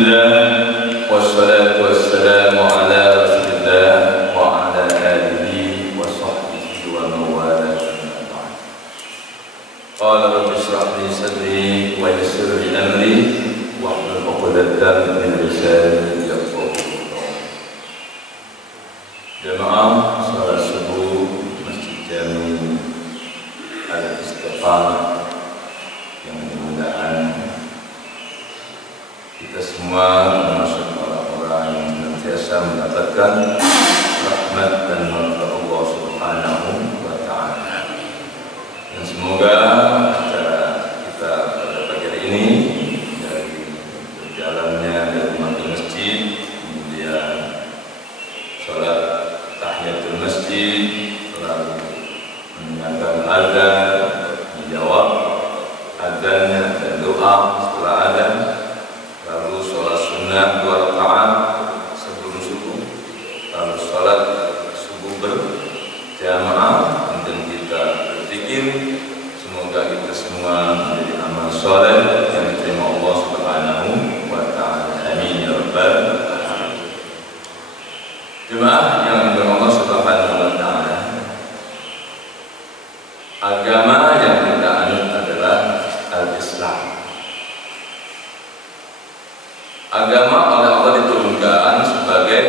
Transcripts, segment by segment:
Alhamdulillah wassalatu wassalamu ala Rasulillah wa ala alihi wa sahbihi wa mawala. Qala rabbi shrah li sadri wa yassir li amri wahlul 'uqdatam min lisani yafqahu qawli. Jamaah salat subuh Masjid Jami Al-Istiqamah yang mudah-mudahan kita semua termasuk orang-orang yang senantiasa mendapatkan rahmat dan rahmat Allah Subhanahu wa Ta'ala. Dan semoga acara kita pada pagi hari ini dari berjalannya dari rumah ke masjid, kemudian sholat tahiyatul masjid, lalu mendengarkan azan, menjawab azannya dan doa setelah azan, lalu sholat sunnah 2 rakaat sebelum subuh, lalu sholat subuh berjamaah, kemudian kita berzikir. Semoga kita semua menjadi amal soleh yang diterima Allah Subhanahu wa Ta'ala. Amin ya rabbal alamin. Jemaah yang dimuliakan Allah Subhanahu wa Ta'ala, agama yang kita anut adalah Al-Islam. Agama oleh Allah diturunkan sebagai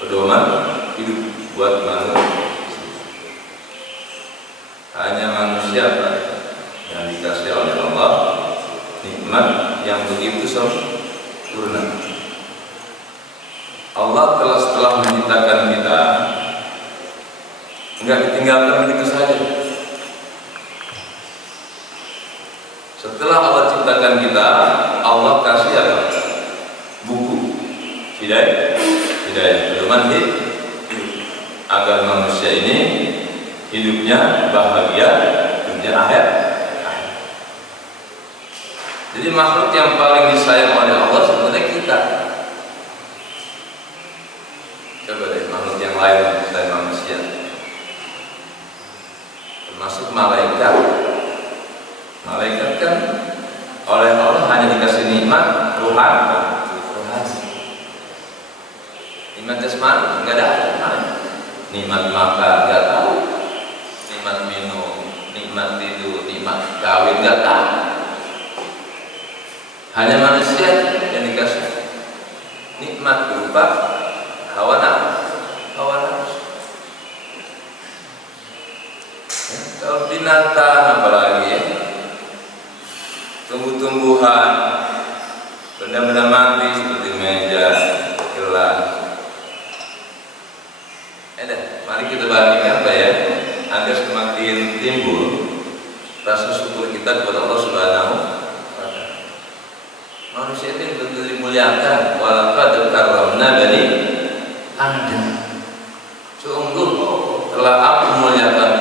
pedoman hidup buat manusia. Hanya manusia yang dikasih oleh Allah nikmat yang begitu sempurna. Allah setelah menciptakan kita enggak ditinggalkan begitu saja. Setelah Allah ciptakan kita, Allah kasih apa? Buku hidayah, pedoman hidup, agar manusia ini hidupnya bahagia dunia akhir. Jadi makhluk yang paling disayang oleh Allah sebenarnya kita. Coba deh makhluk yang lain selain manusia, termasuk malaikat. Malaikat kan oleh Allah hanya dikasih nikmat rohani. Nikmat jasmani enggak ada. Nikmat makan enggak tahu. Nikmat minum, nikmat tidur, nikmat kawin enggak tahu. Hanya manusia yang dikasih nikmat berupa hawa nafsu. Kalau binatang apalagi ya, tumbuh-tumbuhan, benda-benda mati seperti meja, gelas. Mari kita bandingkan apa ya, agar semakin timbul rasa syukur kita kepada Allah Subhanahu wa Ta'ala. Manusia ini betul dimuliakan. Walaqad karramna bani Adam. Sungguh telah aku memuliakan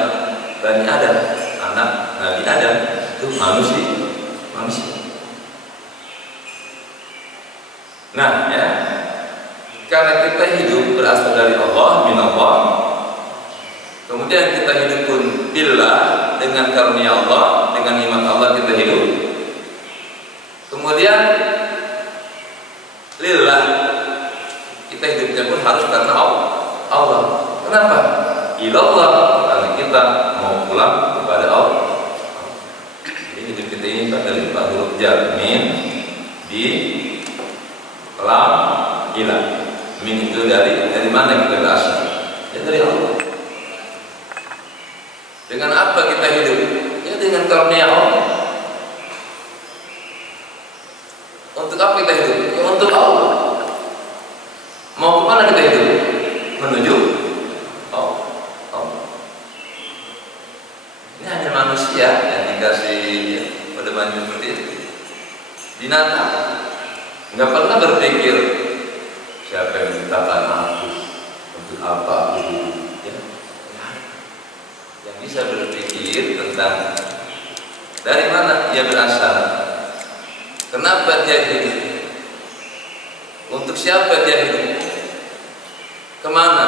Bani Adam, anak Nabi Adam, itu manusia. Nah ya, karena kita hidup berasal dari Allah, min Allah, kemudian kita hidup pun billah, dengan karunia Allah, dengan nikmat Allah kita hidup. Kemudian lillah, kita hidupnya pun harus karena Allah. Kenapa? Ilallah, karena kita mau pulang kepada Allah. Hidup kita ini kan dari huruf jar, min, di, lam, ilah. Min itu dari mana kita berasal? Ya dari Allah. Dengan apa kita hidup? Ya dengan karunia Allah. Untuk apa kita hidup? Ya untuk Allah. Mau kemana kita hidup? Menuju Allah. Ini hanya manusia yang dikasih pedoman seperti itu. Binatang nggak pernah berpikir siapa yang menciptakan aku, untuk apa aku hidup. Yang bisa berpikir tentang dari mana dia berasal, kenapa dia hidup, untuk siapa dia hidup, kemana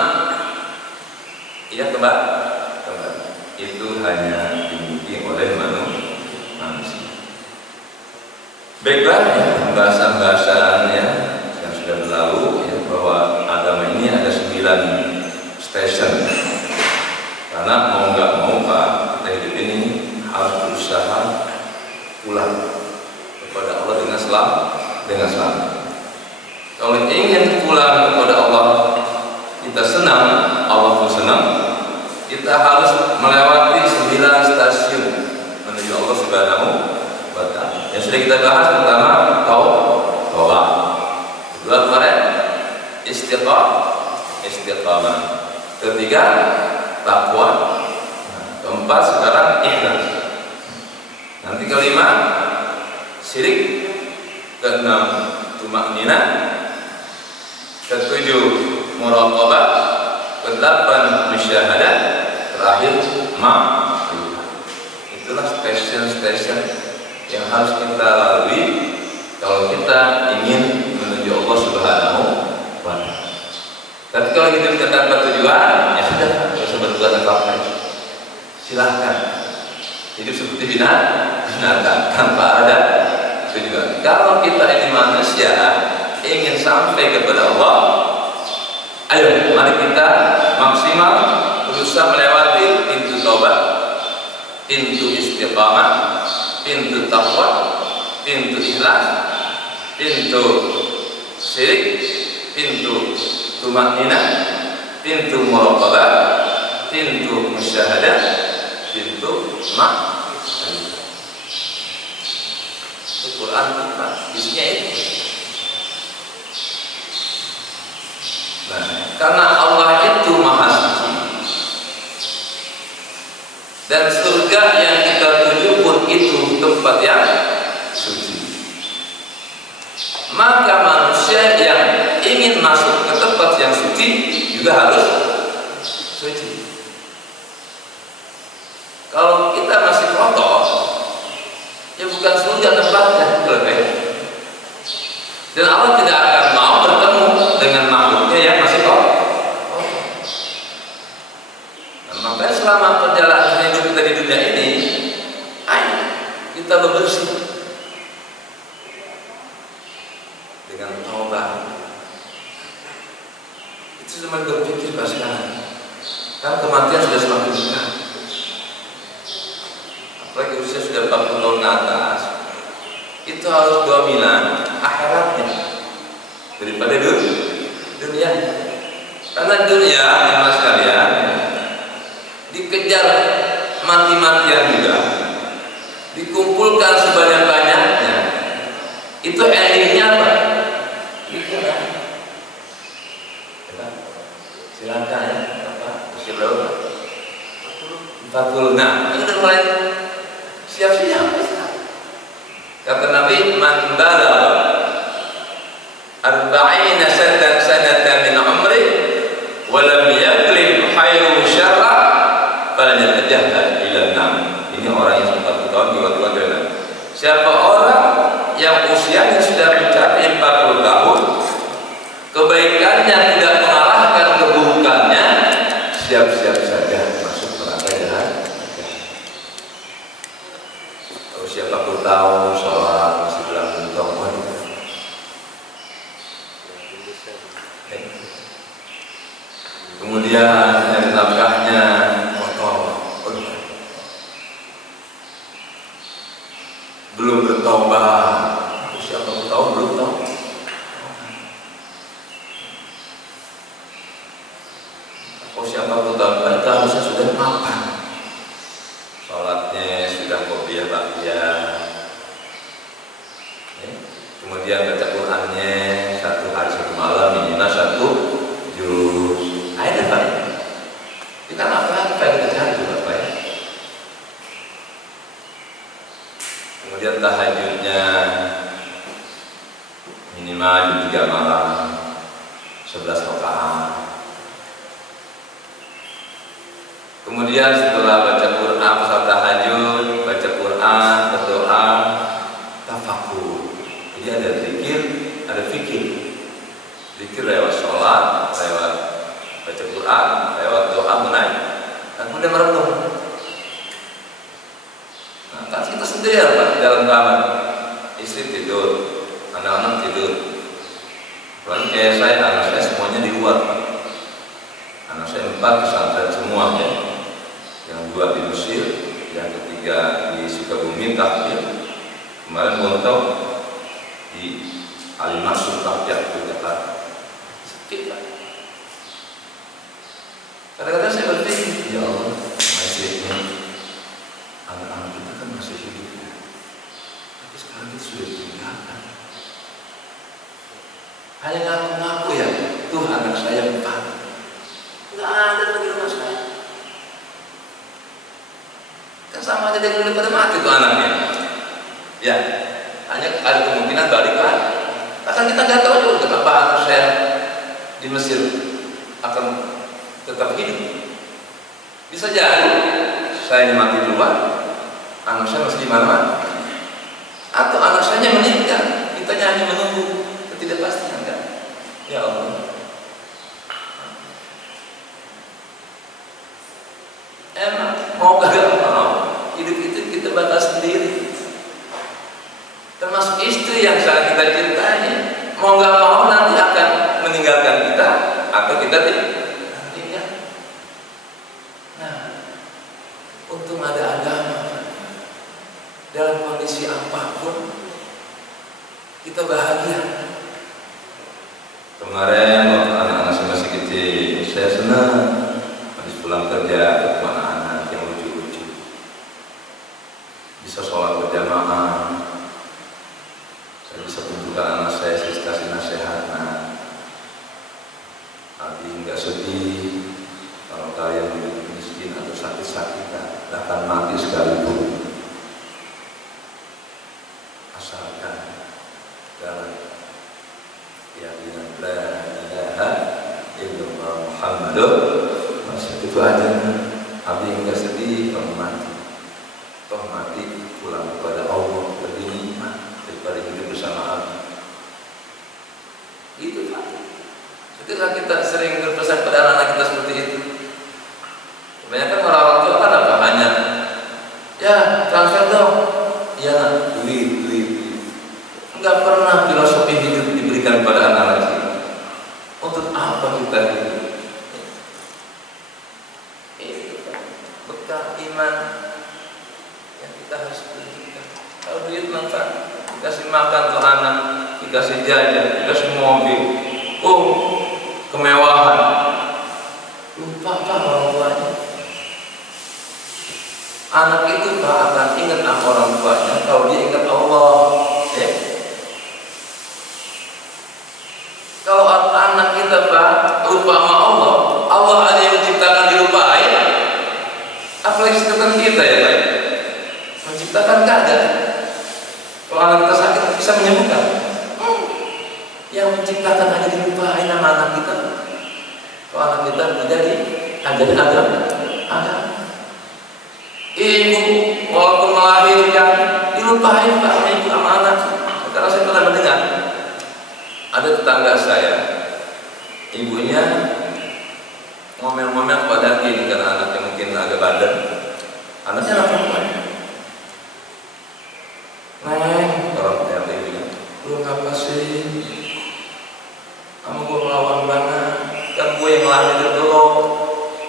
ia kembali. Itu hanya dimiliki oleh manusia. B. Baiklah ya, pembahasan-pembahasan ya yang sudah berlalu ya, bahwa agama ini ada 9 station. Karena mau nggak mau Pak, kita hidup ini harus berusaha pulang kepada Allah dengan selamat. Kalau ingin pulang kepada Allah, kita senang, Allah pun senang. Kita harus melewati 9 stasiun menuju Allah Subhanahu wa Ta'ala. Yang sudah kita bahas pertama taubat. Kedua kemarin istiqamah. Ketiga takwa. Keempat sekarang ikhlas. Nanti kelima syirik. Keenam tumakninah. Ketujuh muraqabah. Kedelapan musyahadah. Terakhir ma'rifah. Itulah stasiun-stasiun yang harus kita lalui kalau kita ingin menuju Allah Subhanahu wa Ta'ala. Tapi kalau hidup kita tanpa tujuan, ya sudah, tidak usah berbuat apa-apa. Silahkan hidup seperti binatang tanpa ada tujuan. Kalau kita ini manusia ingin sampai kepada Allah, ayo mari kita maksimal berusaha melewati pintu taubat, pintu istiqamah, pintu taqwa, pintu ikhlas, pintu syirik, pintu tumakninah, pintu muraqabah, pintu musyahadah, pintu ma'rifah. Al-Quran isinya itu. Nah, karena Allah itu Maha Suci dan surga yang kita tuju pun itu tempat yang suci, maka manusia yang ingin masuk ke tempat yang suci juga harus suci. Kalau kita masih kotor, ya bukan surga tempatnya, dan Allah tidak akan mau bertemu dengan makhluknya yang masih kotor. Nah, makanya selama perjalanan hidup kita di dunia ini, ayo kita bersih dengan taubat. Itu cuma berpikir sekarang, karena kematian sudah semakin dekat. Apalagi usia sudah 40 tahun ke atas, itu harus dominan akhiratnya daripada dunia. Karena dunia, mas sekalian, dikejar mati-matian juga, dikumpulkan sebanyak-banyaknya, itu endingnya apa? Silakan ya, apa? Usia berapa? 40. Nah, itu udah mulai siap-siap. Kata Nabi, man balagha arba'ina sanatan min umri wa lam yaklim khairu syarra falyatahad ila an-nar. Ini orang yang 40 tahun tua-tua dengan. Siapa orang yang usianya sudah mencapai 40 tahun, kebaikannya tidak mengalahkan keburukannya, siap-siap saja masuk neraka jahanam. Usia 40 tahun sholat masih belum bentuk. Kemudian dari nafkahnya kotor, belum bertobat. Usia 40 tahun belum tahu. Usia 40 tahun mereka harusnya sudah mapan. Sholatnya sudah kopiah-kopiah. Kemudian baca Qurannya 1 hari 1 malam minimal 1 juz. Ayo Pak, kita apa yang kita cari juga Pak ya. Kemudian tahajudnya minimal jam 3 malam 11 rakaat. Kemudian setelah baca Quran, saat tahajud, baca Quran, berdoa, tafakur. Jadi ada zikir, ada fikir. Zikir lewat sholat, lewat baca Quran, lewat doa menaik, dan kemudian merenung. Nah, kan kita sendiri Pak dalam kamar istri tidur, anak-anak tidur. Lalu kayak saya, anak saya semuanya di luar. Anak saya 4 pesantren semua ya. Yang 2 di Mesir, yang ketiga di Sukabumi Tahfidz. Kemarin Bontok di Al-Masuk Tahfidz di Jakarta. Sepi lah. Kadang-kadang saya berpikir, ya Allah, masih anak-anak kita kan masih hidup ya. Tapi sekarang kita sudah ditinggalkan. Hanya ngaku-ngaku ya, tuh anak saya 4. Nggak ada lagi rumah saya. Kan sama aja dengan daripada mati tuh anaknya. Ya, hanya ada kemungkinan balik lagi. Karena kita nggak tahu juga kenapa anak saya di Mesir akan tetap hidup. Bisa jadi saya mati duluan, anak saya masih di mana-mana, atau anak saya meninggal, kita hanya menunggu ketidakpastian kan? Ya Allah. Emang mau kagak mau, hidup itu kita batas sendiri. Termasuk istri yang sangat kita cintai, mau nggak mau nanti akan meninggalkan kita atau kita tinggal. Nah, untung ada agama. Dalam kondisi apapun kita bahagia. Kemarin waktu anak-anak saya masih kecil, saya senang habis pulang kerja ketemu anak-anak yang lucu-lucu, bisa sholat berjamaah. Saya bisa tunjukkan anak saya kasih nasihat, nah, tapi nggak sedih kalau kalian hidup miskin atau sakit-sakitan, akan mati sekalipun. Asalkan dalam keyakinan la ilaha illallah Muhammadur Rasulullah, itu aja. Abi nggak sedih kalau mati, toh mati pulang kepada Allah lebih nikmat daripada hidup bersama Abi. Itu Pak. Ketika kita sering berpesan pada anak-anak kita seperti itu, kebanyakan orang tua kan apa? Hanya ya transfer dong, iya beli. Enggak pernah filosofi hidup diberikan pada anak-anak kita. Untuk apa kita hidup? Itu bekal iman yang kita harus berikan. Kalau duit manfaat, dikasih makan tuh anak, dikasih jajan, dikasih mobil, kemewahan, lupa orang tuanya. Anak itu Pak akan ingat orang tuanya kalau dia ingat Allah. Ya. Kalau anak kita Pak lupa sama Allah, Allah aja yang menciptakan dilupain, apalagi ciptakan kita ya Pak, menciptakan keadaan. Kalau anak kita sakit bisa menyembuhkan. Yang menciptakan aja dilupain sama anak kita. Kalau anak kita menjadi ajarin agama. Ibu walaupun melahirkan dilupain Pak sama ibu sama anak. Sekarang saya pernah mendengar ada tetangga saya, ibunya ngomel-ngomel kepada ini karena anaknya mungkin agak badan. Anaknya anak perempuan. Orang ternyata ibunya, lu ngapa sih? Kamu gue melawan banget. Kan gue yang lahir dulu,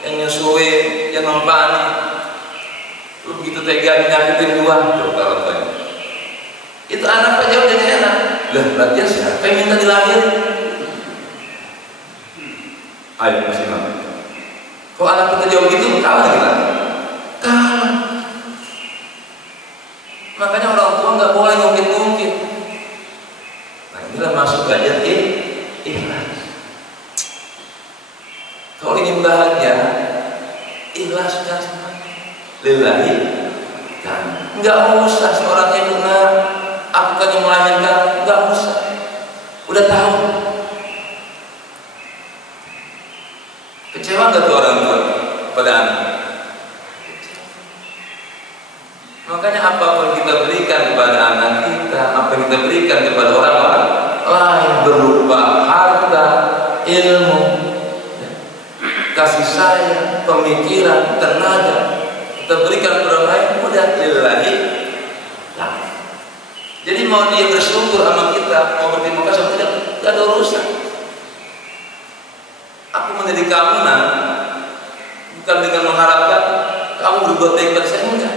yang nyusuin, yang nempani. Lu begitu tega nyakitin gua, coba orang tuanya. Itu anak Pak jauh jadi enak. Lah, berarti siapa yang minta dilahir? Ayo masih mau. Kalau anak kita jauh gitu, kalah kita. Kalah. Makanya orang tua nggak boleh ngungkit-ngungkit. Nah inilah masuk belajar ikhlas. Kalau ingin bahagia, ikhlaskan semuanya. Lillahi kan. Nggak usah seorang ibu aku kan yang melahirkan, nggak usah. Udah tahu. Kecewa nggak tuh orang tua pada anak? Makanya apapun kita berikan kepada anak kita, apa yang kita berikan kepada orang-orang lain berupa harta, ilmu, kasih sayang, pemikiran, tenaga, kita berikan kepada orang lain, udah lillahi. Jadi mau dia bersyukur sama kita, mau berterima kasih sama kita, gak ada urusan. Aku mendidik kamu bukan dengan mengharapkan kamu berbuat baik pada saya, enggak.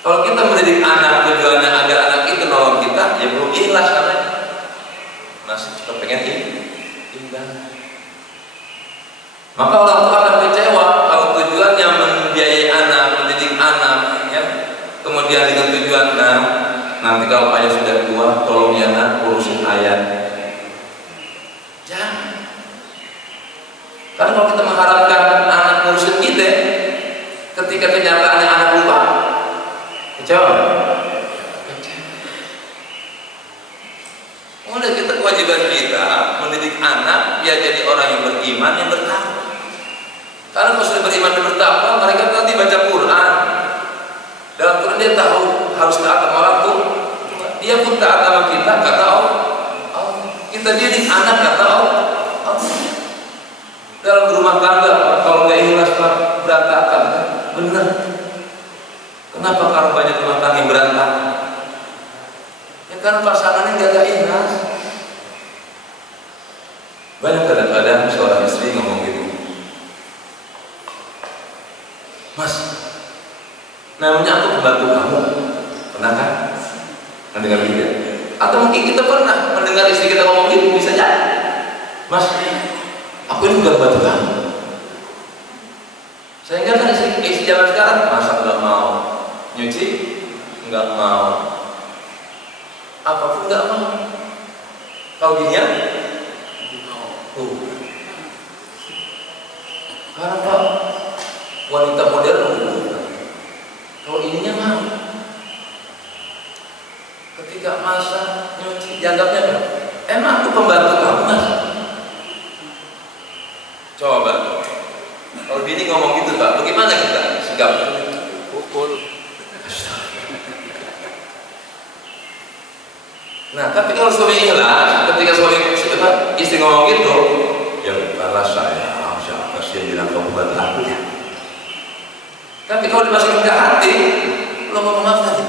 Kalau kita mendidik anak tujuannya agar anak itu nolong kita, ya belum ikhlas karena masih cuma pengen ibadah. Maka orang tua akan kecewa kalau tujuannya membiayai anak, mendidik anak, ya. Kemudian dengan tujuan nanti kalau ayah sudah tua, tolong ya nak urusin ayah. Jangan. Karena kalau kita mengharapkan anak ngurusin kita, ketika kenyataannya anak lupa, kecewa. Mulai kita kewajiban kita mendidik anak biar jadi orang yang beriman, yang bertakwa. Karena kalau sudah beriman dan bertakwa, mereka nanti baca Quran. Dalam Quran dia tahu harus taat sama orang tua. Dia pun taat sama kita, kata Allah. Kita didik anak, kata Allah. Dalam rumah tangga, kalau nggak ikhlas berantakan, benar. Kenapa kalau banyak rumah tangga yang berantakan? Ya karena pasangannya nggak ikhlas. Banyak kadang-kadang seorang istri ngomong gitu, Mas, namanya aku pembantu kamu, pernah kan mendengar gitu? Atau mungkin kita pernah mendengar istri kita ngomong gitu, bisa jadi, Mas, aku ini bukan pembantu kamu. Sehingga kan istri zaman sekarang masak nggak mau, nyuci nggak mau, apapun nggak mau. Kalau gini ya, karena Pak wanita modern, kalau ininya mau, ketika masak nyuci dianggapnya kan, emang aku pembantu kamu Mas? Coba, kalau bini ngomong gitu Pak, bagaimana kita sikap? Pukul. Nah, tapi kalau suami ikhlas, ketika suami istri ngomong gitu, ya balas saya, siapa sih yang bilang kamu buat aku ya? Tapi kalau dimasukin ke hati, lo ngomong maaf tadi,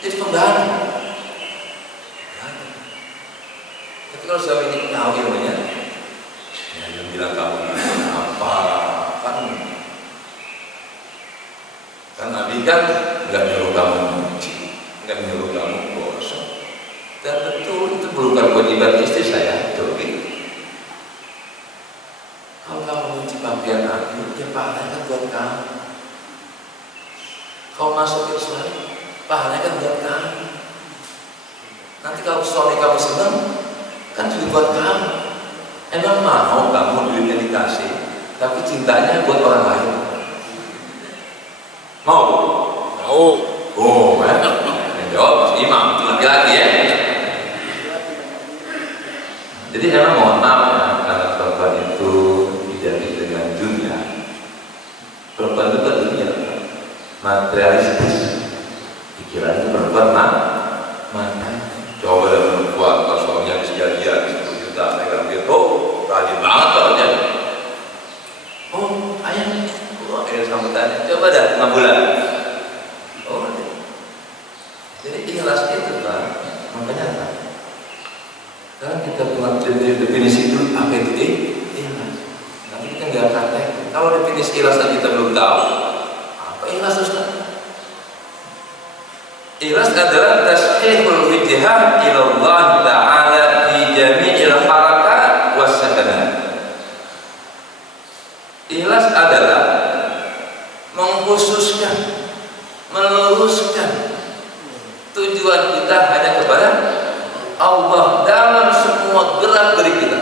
jadi pembantu. Tapi kalau suami ini tahu ilmunya, ya yang bilang kamu apa kan Nabi kan nggak nyuruh kamu mencuci, nggak nyuruh kamu gosok. Dan betul itu bukan kewajiban istri saya, Jogi. Kalau kamu mencuci pakaian aku, ya pahalanya kan buat kamu. Kau masukin suami, pahalanya kan buat kamu. Nanti kalau suami kamu senang, kan juga buat kamu. Emang mau kamu duitnya dikasih, tapi cintanya buat orang lain? Mau? Mau. Oh, ya. Yang jawab Mas Imam, itu laki-laki ya. Jadi emang mohon maaf ya, karena perempuan itu identik dengan dunia. Perempuan itu kan dunia, materialistis. Pikiran itu perempuan mana? Coba ada perempuan, kalau suaminya disediakan 10 juta, mereka bilang, oh, rajin banget kalau jadi. Oh, ayah, akhirnya sambutannya, coba dah 5 bulan. Oh, jadi ikhlas itu kan, makanya apa? Sekarang kita buat definisi dulu apa itu ikhlas. Nanti kita nggak praktek. Kalau definisi ikhlas kita belum tahu, apa ikhlas Ustaz? Ikhlas adalah tashihul wijhah ila Allah Ta'ala fi jami'il harakat was sakanat. Ikhlas adalah mengkhususkan, meluruskan tujuan kita hanya kepada Allah dalam semua gerak-gerik kita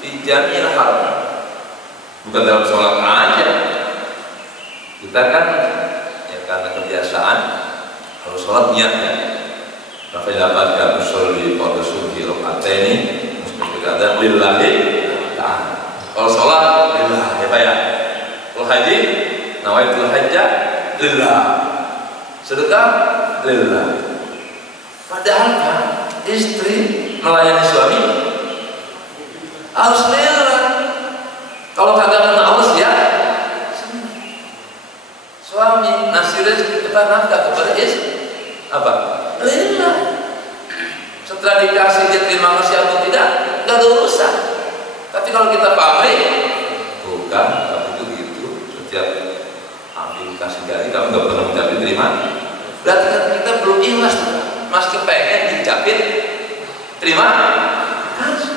di jami'il harakat. Bukan dalam sholat aja. Kita kan ya karena kebiasaan kalau sholat niatnya, maka dapatkan usul di pada suci rokaateni, mesti ada lillahi ta'ala. Kalau sholat lillah, ya Pak ya. Kalau haji, nawaitul hajjah lillah. Sedekah lillah. Padahal kan istri melayani suami harus lillah. Kalau kagak kena Allah ya, suami ngasih rezeki kepada nafkah kepada istri apa? lillah. Setelah dikasih dia terima kasih atau tidak, nggak ada urusan. Tapi kalau kita pamrih, bukan, tapi itu gitu. Setiap ambil kasih gari, kamu nggak pernah mengucapin terima. Berarti kan kita belum ikhlas, masih kepengen diucapin terima kasih.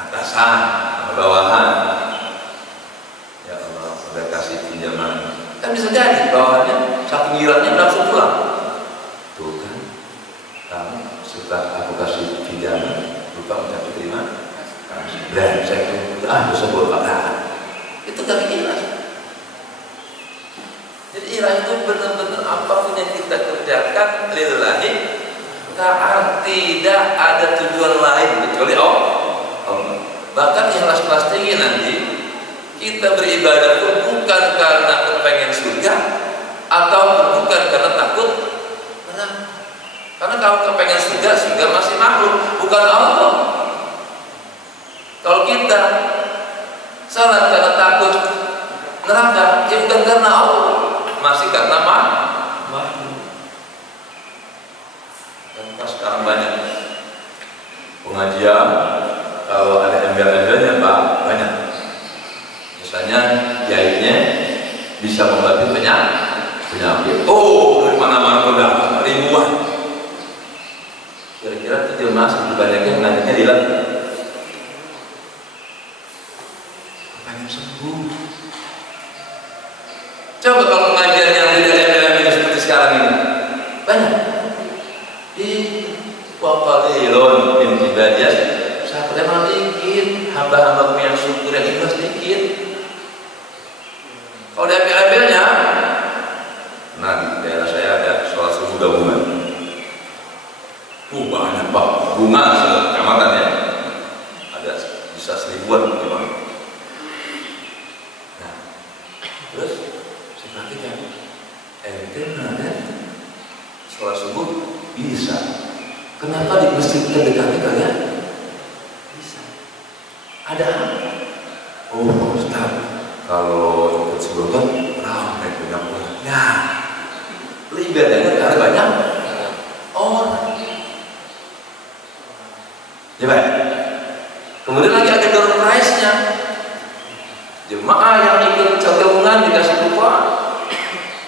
Atasan, bawahan. Ya Allah, sudah kasih pinjaman. Kan bisa jadi bawahannya satu gilirannya langsung pulang. Tuh kan, kamu setelah aku kasih pinjaman lupa mengucapkan terima kasih. Dan saya udah dosa berkata itu gak ikhlas. Jadi ikhlas itu benar-benar apapun yang kita kerjakan lillahi ta'ala, tidak ada tujuan lain kecuali Allah. Bahkan ikhlas kelas tinggi nanti kita beribadah pun bukan karena kepengen surga atau bukan karena takut neraka. Karena kalau kepengen surga, surga masih makhluk, bukan Allah. Kalau kita salat karena takut neraka, ya bukan karena Allah, masih karena makhluk. Dan sekarang banyak pengajian, kalau ada embel-embelnya Pak, banyak. Misalnya kiainya bisa mengobati penyakit. Oh, dari mana-mana udah ribuan. Kira-kira itu jemaah sebanyaknya ngajinya hilang. Pengen sembuh. Coba kalau pengajian yang tidak ada embel-embelnya seperti sekarang ini, banyak. Di waqalilun min ibadiyah, satu emang dikit, hamba-hamba yang syukur yang ikhlas dikit. Kalau di embel-embelnya, nah di daerah saya ada sholat subuh gabungan. Banyak Pak, bunga sekecamatan ya, ada bisa 1000-an memang. Nah, terus saya perhatikan, ente ada sholat subuh bisa. Kenapa di masjid terdekatnya kalian bisa? Ada apa? Oh Pak Ustaz, kalau ikut sebelumnya ramai banyak orang. Nah, ibadahnya karena banyak orang. Ya baik. Kemudian lagi ada door prize-nya. Jemaah yang ikut gabungan dikasih upah.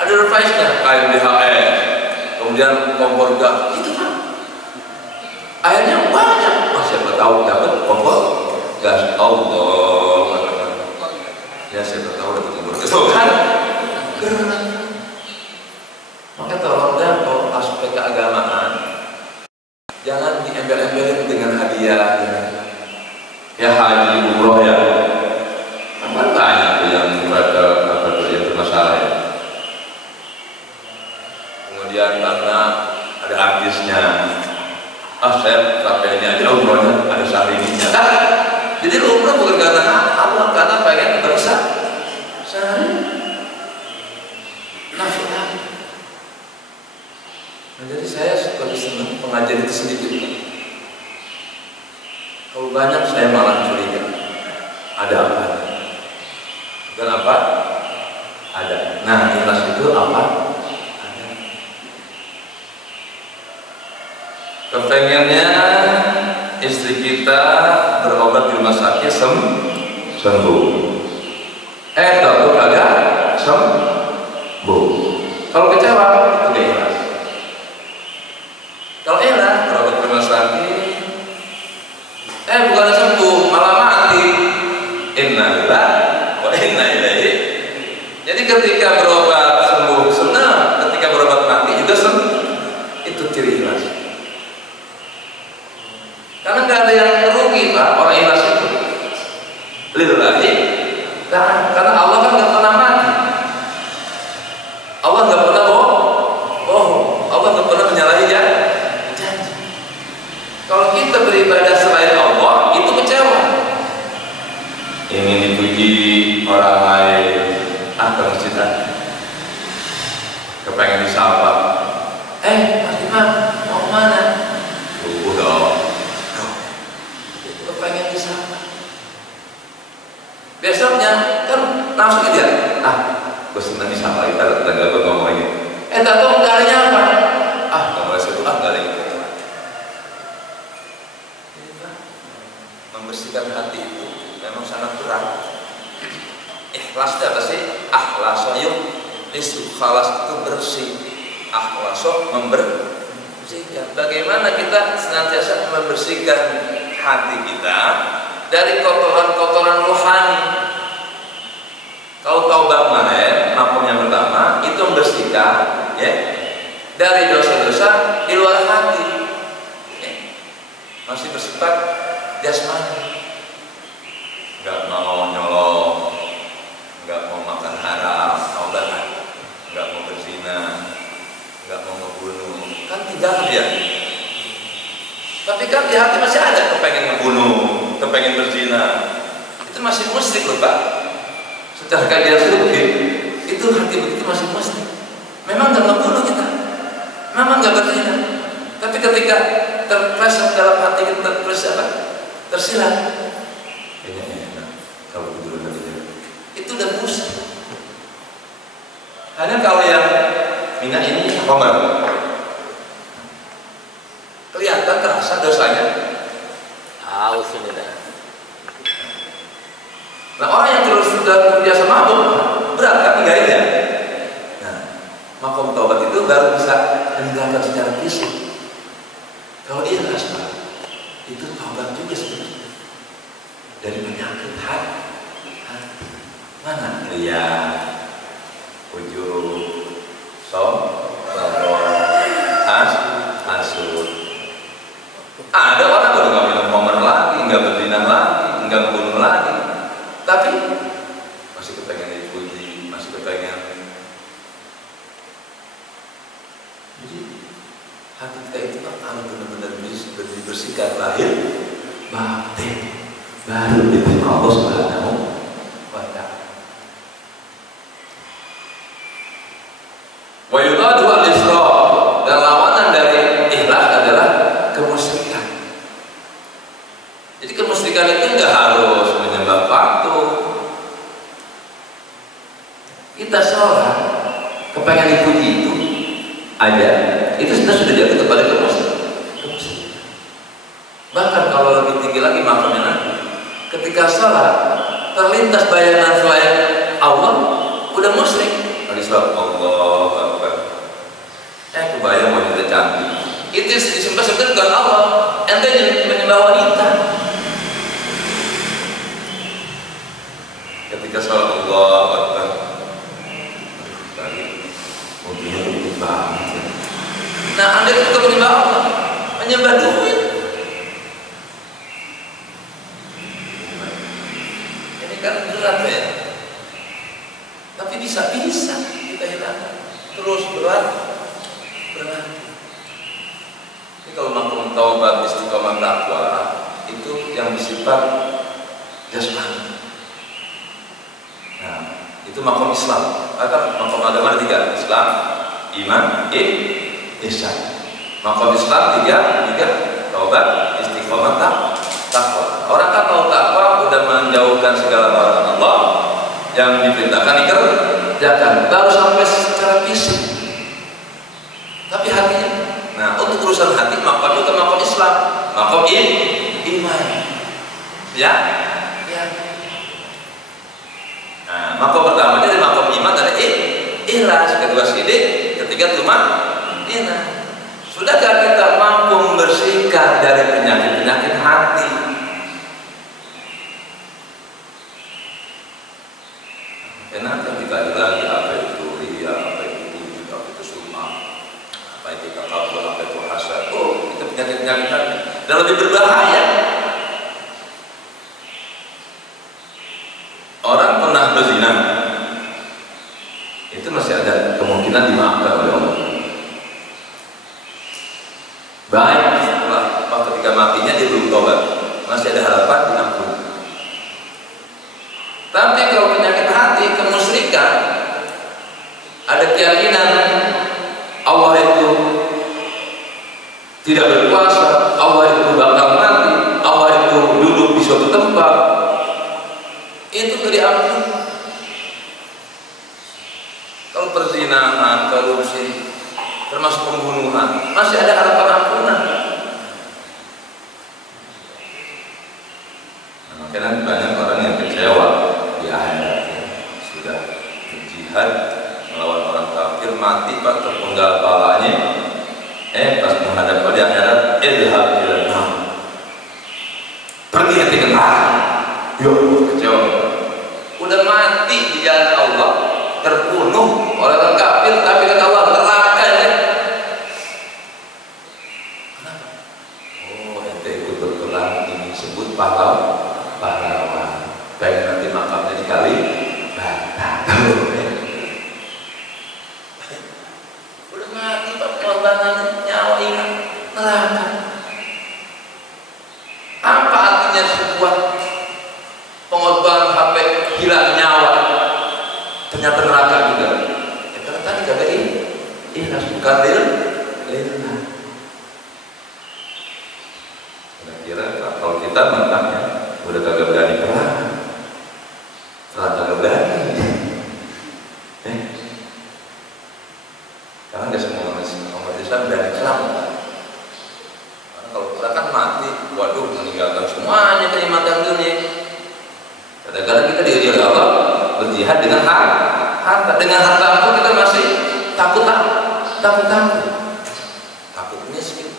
Ada door prize-nya, KMDHS, kemudian kompor gas. Itu kan. Akhirnya banyak. Siapa tahu dapat kompor gas. Allah. Ya siapa tahu dapat kompor gas. Kan? Maka tolong dan aspek keagamaan jangan diembel-embelin dengan hadiah ya haji umroh ya. Kan banyak tuh yang berada apa tuh yang bermasalah ya. Kemudian karena ada artisnya, saya capeknya aja umrohnya ada syahrinya kan. Jadi umroh bukan karena Allah, karena pengen berusaha syahri nafkah. Nah, jadi saya lebih senang pengajian itu sedikit. Kalau banyak saya malah curiga. Ada apa? Bukan apa? Ada. Nah, ikhlas itu apa? Ada. Kepengennya istri kita berobat di rumah sakit sembuh. Dokter kagak sembuh. Kalau kecewa itu gak ikhlas. Kalau enak berobat di rumah sakit, bukan sembuh, malah mati. Innalillahi wa inna ilaihi. Jadi ketika berobat sembuh senang, ketika berobat mati juga senang. Itu ciri ikhlas. Karena nggak ada yang rugi Pak, orang ikhlas itu. Lillahi, karena Allah kan nggak pernah mati. Allah nggak pernah bohong. Allah nggak pernah menyalahi janji. Kalau kita beribadah selain Allah, itu kecewa. Ingin dipuji orang lain, ke masjid kepengen disapa. Mas Imam, mau nisfu khalas itu bersih, akhlaso membersihkan. Bagaimana kita senantiasa membersihkan hati kita dari kotoran-kotoran rohani. Kalau taubat kemarin, makom yang pertama itu membersihkan ya dari dosa-dosa di luar hati, ya. Masih bersifat jasmani, nggak mau nyolong, nggak mau makan haram, taubat, nggak mau berzina, nggak mau membunuh, kan tinggal dia. Tapi kan di hati masih ada kepengen membunuh, kepengen berzina, itu masih musyrik loh Pak. Secara kajian sufi itu hati begitu masih musyrik. Memang nggak membunuh kita, memang nggak berzina, tapi ketika terpleset dalam hati kita tersirat, kayaknya enak kalau tidur lagi, itu udah musyrik. Hanya kalau yang minyak ini khamar, kelihatan terasa dosanya. Sudah. Nah orang yang terus sudah terbiasa mabuk berat kan tinggalnya. Nah makom taubat itu baru bisa meninggalkan secara fisik. Kalau ikhlas Pak, itu taubat juga sebenarnya dari penyakit hati. Mana ria, ujub, hasud. Ada orang baru nggak minum khamar lagi, nggak berzina lagi, nggak membunuh lagi, tapi masih kepengen dipuji, masih kepengen. Jadi hati kita itu kan harus benar-benar dibersihkan lahir batin, baru diterima Allah Subhanahu wa Ta'ala. Wa yudadu al-israr, dan lawanan dari ikhlas adalah kemusyrikan. Jadi kemusyrikan itu enggak harus menyembah patung. Kita sholat kepengen dipuji itu aja, itu sudah jatuh kepada kemusyrikan. Bahkan kalau lebih tinggi lagi makamnya nanti, ketika sholat terlintas bayangan selain Allah, udah musyrik. Hadis Allah Akbar. Kebayang wanita cantik. Itu disembah sebenarnya bukan Allah, ente menyembah wanita. Ketika sholat Allah Akbar, mobilnya gede banget. Nah anda itu bukan menyembah Allah, menyembah duit. Ini kan berat ya. Tapi bisa kita hilangkan. Terus berat. Ini kalau makom taubat istiqomah takwa itu yang bersifat jasmani. Nah, itu makom Islam. Atau makom agama ada 3, Islam, iman, ihsan. Makom Islam 3, taubat, istiqomah takwa. Orang kan tahu takwa udah menjauhkan segala larangan Allah, yang diperintahkan dikerjakan, baru sampai secara fisik. Tapi hatinya, nah untuk urusan hati makom itu makom Islam, makom iman, ya. Nah makom pertama dari makom iman ada ikhlas, kedua sidik, ketiga tumanina. Sudahkah kita mampu membersihkan dari penyakit-penyakit hati? Kenapa kita lagi apa itu ria, apa itu wujud, apa itu sumah, apa itu takabur, apa itu hasad? Oh, itu penyakit-penyakit hati. Dan lebih berbahaya. Orang pernah berzina, itu masih ada kemungkinan dimaafkan oleh Allah. Baik setelah ketika matinya dia belum tobat, masih ada harapan diampuni. Tapi kalau penyakit hati, kemusyrikan, ada keyakinan Allah itu tidak berkuasa, Allah itu bakal mati, Allah itu duduk di suatu tempat, itu diampuni. Kalau perzinahan, korupsi, termasuk pembunuhan, masih ada harapan ampunan. Nah, makanya banyak orang yang kecewa di akhirat, sudah berjihad melawan mati Pak terpenggal kepalanya, pas menghadap pada akhirat, idhab ila nar, pergi ke neraka. Yuk, kecewa. Udah mati di jalan Allah, terbunuh oleh orang kafir, tapi kata Allah neraka ya. Kenapa? Oh, ente ikut bertulang ini disebut pahlawan. Baik nanti makamnya dikali bata. Udah mati Pak, pengorbanan nyawa hilang, neraka. Apa artinya sebuah pengorbanan sampai hilang nyawa? Ternyata neraka juga. Ya karena tadi kagak ikhlas, bukan lillah. Kira-kira kalau kita makanya udah kagak berani perang, kagak berani. Karena nggak semua umat Islam berani perang. Karena kalau perang kan mati, waduh, meninggalkan semuanya kenikmatan dunia. Kadang-kadang kita diuji oleh Allah berjihad dengan harta, dengan harta pun kita masih takut miskin.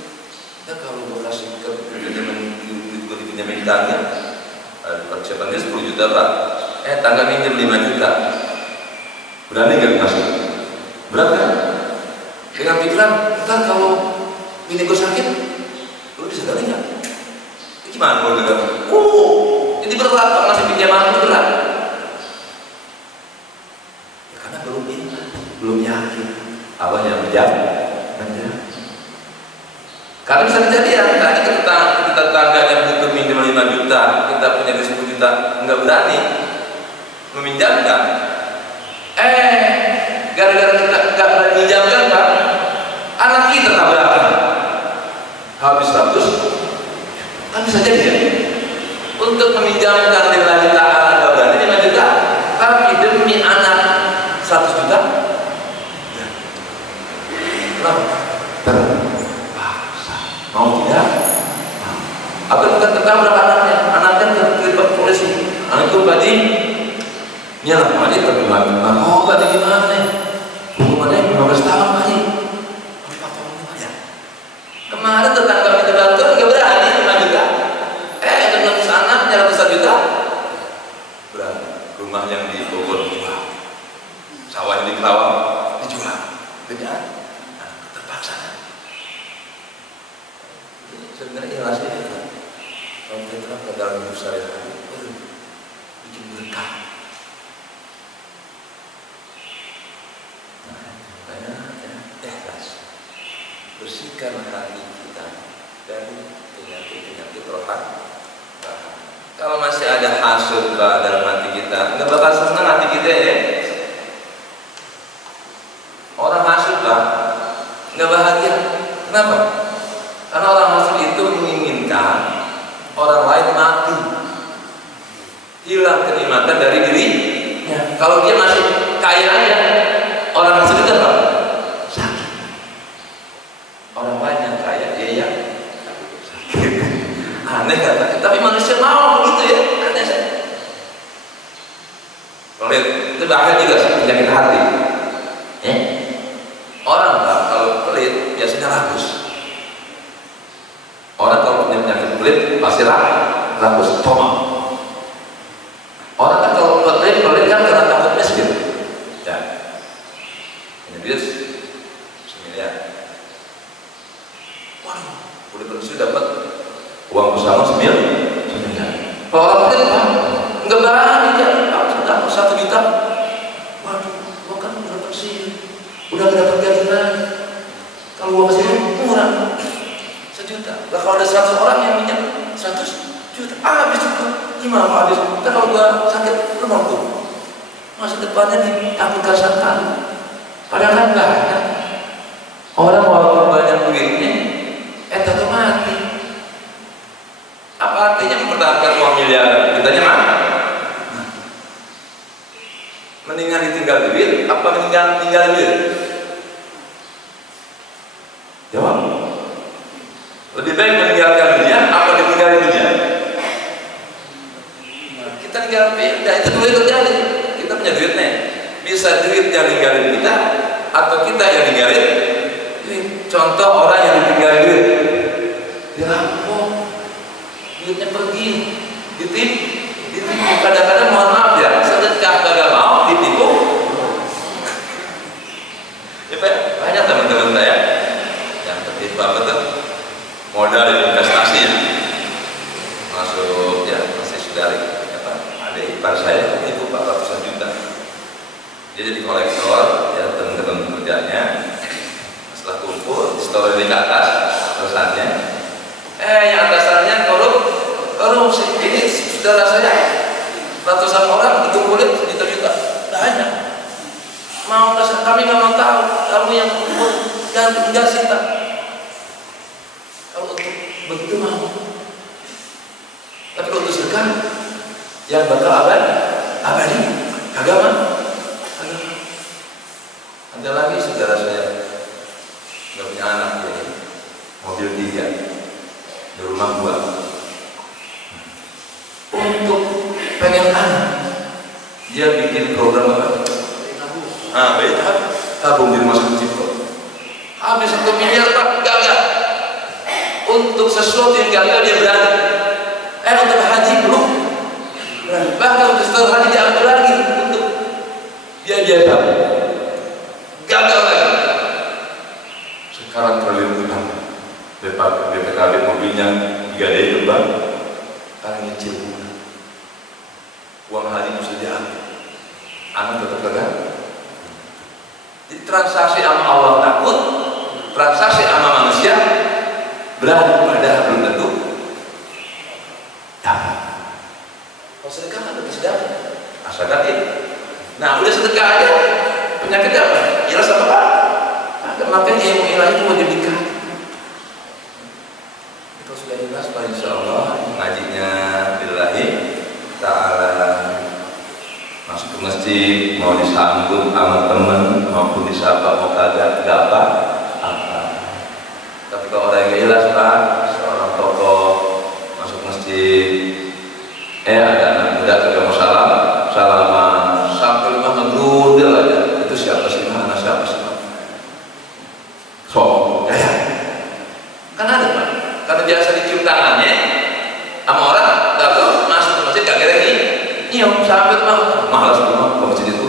Kita kalau berhasil ke pinjamin tangga, persiapannya 10 juta Pak, tangga minjem 5 juta, berani nggak kasih? Berat kan? Dengan pikiran, ntar kalau bini gue sakit, lu bisa ganti nggak? Gimana kalau gagal? Jadi berat Pak, ngasih pinjaman itu berat. Ya karena belum yakin. Allah yang menjaga. Karena bisa kejadian, tadi kita tangganya butuh minjem 5 juta, kita punya 10 juta, nggak berani meminjamkan. Gara-gara kita nggak berani meminjamkan Pak, anak kita tabrakan, habis 100, kan bisa jadi ya. Untuk meminjamkan lillahi ta'ala nggak berani 5 juta, tapi demi anak 100 juta, kenapa? Mau tidak? Atau bukan tertabrak anaknya terlibat polisi, anak itu tadi nyala aja terlibat. Oh tadi gimana nih? Hukumannya 15 tahun aja. 4 tahun aja. Kemarin tetangga minta bantuan nggak berani 5 juta. Dengan anaknya 100 juta. Berani. Rumah yang di Bogor dijual, sawah yang di Kerawang dijual. Benar? Terpaksa. Sebenarnya ikhlasnya itu kalau kita ke dalam hidup sehari-hari, bikin berkah. Makanya ikhlas, bersihkan hati kita dari penyakit rohani. Kalau masih ada hasud dalam hati kita, nggak bakal senang hati kita ya. Orang hasud nggak bahagia. Kenapa? Karena orang hasud itu menginginkan orang lain mati, hilang kenikmatan dari dirinya. Kalau dia masih kaya aja, orang hasud itu apa? Sakit. Orang lain yang kaya, dia yang sakit. Aneh kan? Tapi manusia mau begitu ya, aneh sih. Pelit, itu bahkan juga penyakit hati. Orang kalau pelit biasanya rakus. Orang kalau punya penyakit pelit pasti rakus, coma. Orang kan kalau pelit kan karena takut miskin. Ya. Ini dia 1 miliar. Waduh, udah berhasil dapat uang bersama 1 miliar. Kalau orang pelit nggak berani dia dapat 1 juta. Waduh, gua kan udah bersih, udah nggak dapat gaji lagi. Kalau gua kasih murah. 1 juta. Lah kalau ada 100 orang yang minyak 100 juta, habis itu gimana mau habis? Ntar kalau gua sakit, lu mau tuh masa depannya ditakutkan setan. Padahal kan enggak ada. Orang walaupun banyak duitnya, tetap mati. Apa artinya mempertahankan uang miliaran? Kitanya mana? Mendingan ditinggal duit, apa mendingan tinggal duit? Jawab. Lebih baik meninggalkan dunia apa ditinggalin dunia? Kita tinggal pindah, itu duit terjadi. Kita punya duit nih, bisa duit yang ninggalin kita, atau kita yang ninggalin? Ini contoh orang yang ditinggalin duit, dirampok, duitnya pergi, ditipu. Kadang-kadang mohon maaf ya, sedekah kagak mau ditipu. Ya, banyak teman-teman saya yang tertipu apa tuh? Modal investasi ya, masuk ya masih saudari ada ipar saya tertipu 400 juta. Dia jadi kolektor ya, teman-teman kerjanya setelah kumpul story di atas terusannya, yang atasannya korupsi. Ini saudara saya ratusan orang dikumpulin sejuta-juta, banyak. Mau kami nggak mau tahu, kamu yang kumpul dan enggak sita. Kalau untuk begitu mau, tapi kalau untuk sedekah yang bakal abadi, agama. Ada lagi saudara saya nggak punya anak, jadi mobil 3 di rumah gua. Untuk pengen anak, dia bikin program apa? Bayi tabung di rumah sakit Cipto. Habis 1 miliar Pak, gagal. Untuk sesuatu yang gagal dia berani. Untuk haji belum. Bahkan untuk setelah haji diambil lagi untuk dia tabung. Gagal lagi. Sekarang terlalu utang. BPKB mobilnya 3 dari terbang. Sekarang nyicil bunga. Uang haji mesti diambil. Anak tetap gagal. Jadi transaksi sama Allah takut, transaksi sama manusia berani, padahal belum tentu dapat. Kalau sedekah kan lebih sedekah, asalkan ini. Nah, udah sedekah aja, penyakit apa? Jelas apa Pak? Makanya ilmu ilahi itu wajib dikaji. Kalau sudah jelas Pak, insya Allah ngajinya billahi ta'ala, masuk ke masjid, mau disambut sama temen maupun disapa mau kagak, gak apa-apa. Tapi kalau orang yang jelas Pak, seorang tokoh masuk masjid, ada anak muda kagak mau salaman sampai rumah ngegrudel aja, itu siapa sih mana siapa sih Pak? Ya kan ada Pak, karena biasa dicium tangannya sama orang, tahu masuk ke masjid kagak ada nyium sampai rumah, malas rumah ke masjid itu,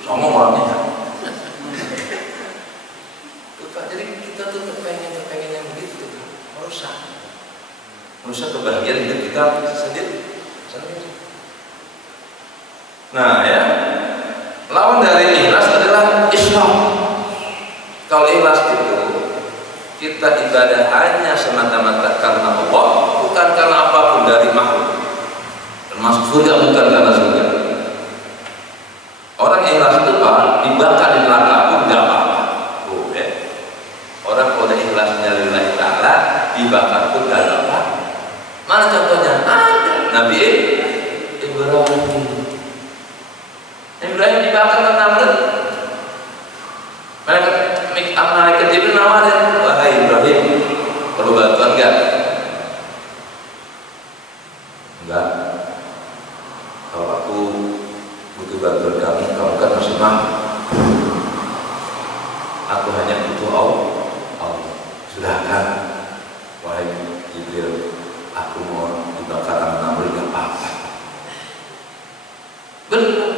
songong orangnya. Jadi kita tuh kepengen yang begitu tuh, merusak kebahagiaan hidup kita sendiri. Nah ya, lawan dari ikhlas adalah islam. Kalau ikhlas itu kita ibadah hanya semata-mata karena Allah, bukan karena apapun dari makhluk, termasuk surga bukan karena surga. Orang ikhlas itu Pak, dibakar di neraka pun nggak apa-apa. Orang kalau ikhlasnya lillahi ta'ala, dibakar pun nggak apa-apa. Mana contohnya? Nabi Ibrahim dibakar ke Namrud. Malaikat Jibril nawarin, wahai Ibrahim, perlu bantuan enggak? Enggak. Kalau aku butuh bantuan kamu kan masih mampu. Aku hanya butuh Allah. Silahkan, wahai Jibril, aku mau dibakar sama Namrud, enggak apa-apa. Benar.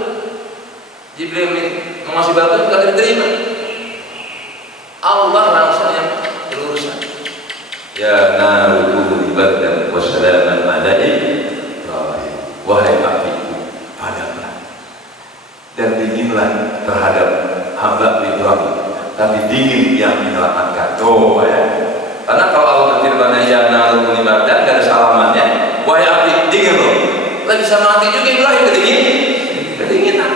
Jibril mau ngasih bantuan enggak diterima. Allah langsung yang berurusan. Ya naru bardan wa salaman ala Ibrahim. Wahai apiku, padamlah dan dinginlah terhadap hamba Ibrahim, tapi dingin yang menyelamatkan. Coba ya. Karena kalau Allah berfirman ya naru bardan, gak ada salamannya. Wahai api, dingin loh. Lah bisa mati juga Ibrahim kedinginan.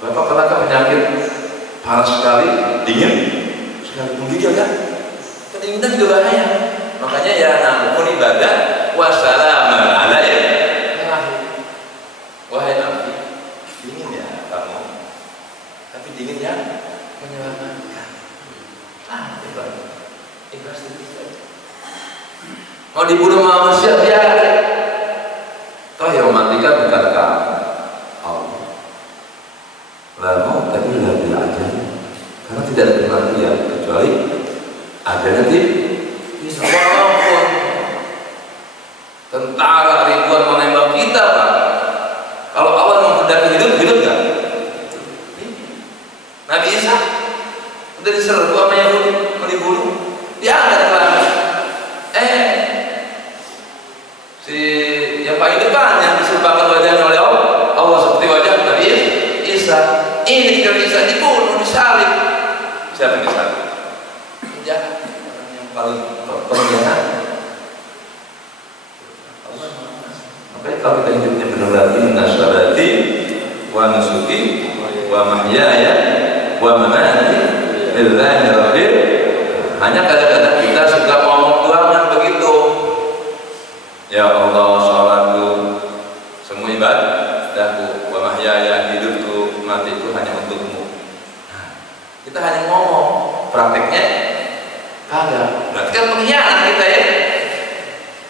Bapak pernah ke penyakit panas sekali, dingin sekali, menggigil kan? Kedinginan juga bahaya. Makanya ya namun ibadah wassalamu alaikum. Wahai Nabi, dingin ya kamu, tapi dingin ya menyelamatkan. Ikhlas itu. Mau dibunuh manusia biar. Toh yang mematikan bukan kamu, Allah. La mauta illa bil ajal tidak ada kematian kecuali ada nanti. Walaupun tentara ribuan menembak kita, Pak, kalau Allah menghendaki hidup, hidup nggak? Nabi Isa udah diserbu sama Yahudi, mau dibunuh, diangkat ke langit. Si yang paling depan yang diserupakan wajahnya oleh Allah seperti wajah Nabi Isa. Ini kalau Isa dibunuh, disalib. Siapa yang disalib? Penjahat, orang yang paling pengkhianat. Makanya kalau kita hidupnya benar inna sholati wa nusuki wa mahyaya wa mamati lillahi rabbil. Hanya kadang-kadang kita suka ngomong tuangan begitu. Ya Allah, sholatku, semua ibadahku, wa mahyaya, hidupku, matiku hanya untukmu. Nah, kita hanya ngomong, prakteknya kagak. Berarti kan pengkhianat kita ya.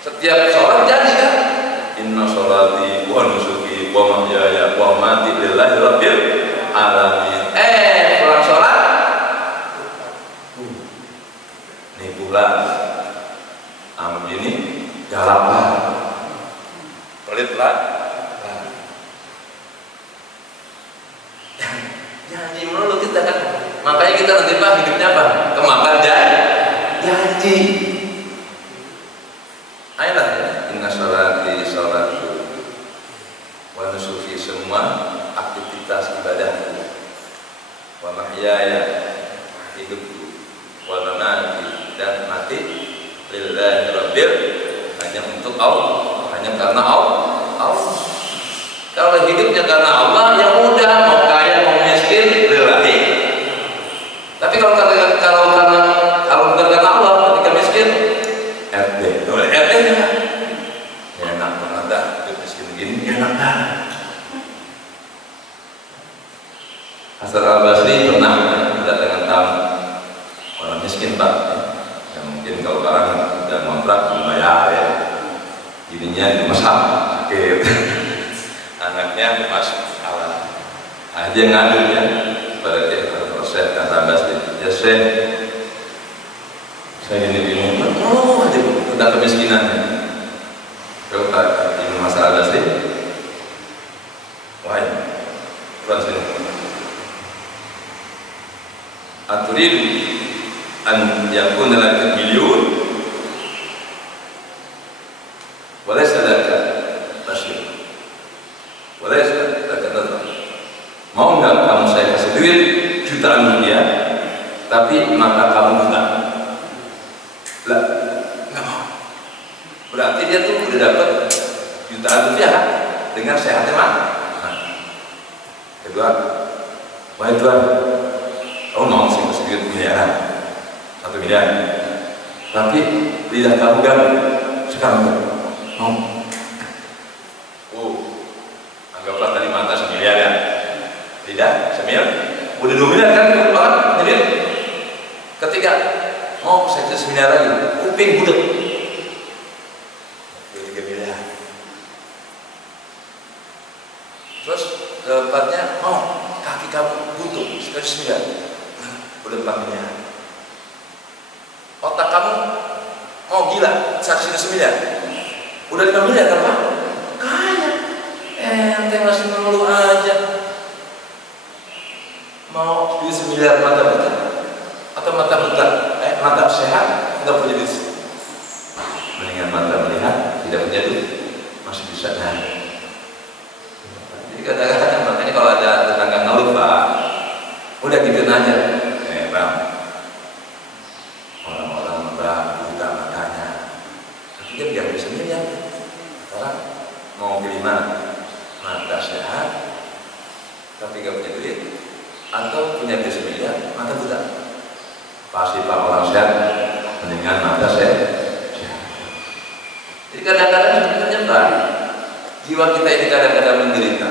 Setiap sholat janji kan, inna sholati wa nusuki wa mahyaya wa mamati lillahi rabbil alamin. Pulang sholat nih pulang amal ini galak pelit lah. Janji melulu kita kan, makanya kita nanti Pak hidupnya apa? Kemakan janji. Ayolah ya, inna sholati sholatku wa nusuki, semua aktivitas ibadahku, wa mahyaya, hidupku, wa mamati, dan mati lillahi rabbil, hanya untuk Allah, hanya karena Allah. Kalau hidupnya karena Allah, ya udah, mau kaya mau miskin lillahi. Tapi kalau bukan karena Allah, ketika miskin RT, RT ya enak banget dah, hidup miskin begini enak dah. Hasan al-Basri pernah kedatangan tamu orang miskin Pak, yang mungkin kalau orang udah ngontrak membayar ya, jadinya dimasak sakit, anaknya dimasuk alat, aja ngadu ya pada proses kata Basri, ya saya gini bingung, aja tentang kemiskinan. Kalau tak ini masalah Basri, wah, kurang sini. Aturin an yakuna laka milyun boleh sadaka Basri, boleh sadaka nazar. Mau nggak kamu saya kasih duit jutaan rupiah tapi mata kamu buta? Lah, nggak mau. Berarti dia tuh udah dapat jutaan rupiah dengan sehatnya mah. Kedua, wahai Tuhan, kamu mau sih kasih duit miliaran, 1 miliar, tapi lidah kamu kan sekarang mau. Anggaplah tadi mata 1 miliar ya, lidah 1 miliar, udah 2 miliar kan orang jadi. Ketika mau saya 1 miliar lagi, kuping budek 3 miliar. Terus dapatnya kaki kamu butuh 1 miliar, udah 4 miliar. Otak kamu mau gila 1 miliar, udah 5 miliar kan Pak? Kaya. Ente masih mengeluh aja. Mau duit 1 miliar mata buta atau mata buta? Mata sehat nggak punya duit. Mendingan mata melihat tidak punya duit masih bisa naik. Jadi kadang-kadang makanya kalau ada tetangga ngeluh Pak, udah gitu aja. Bang, orang-orang buta matanya, tapi dia biar bisa melihat. Orang mau pilih mana? Mata sehat tapi gak punya duit, atau punya duit 1 miliar mata buta? Pasti Pak orang sehat mendingan mata sehat. Jadi kadang-kadang sebenarnya Pak, jiwa kita ini kadang-kadang menderita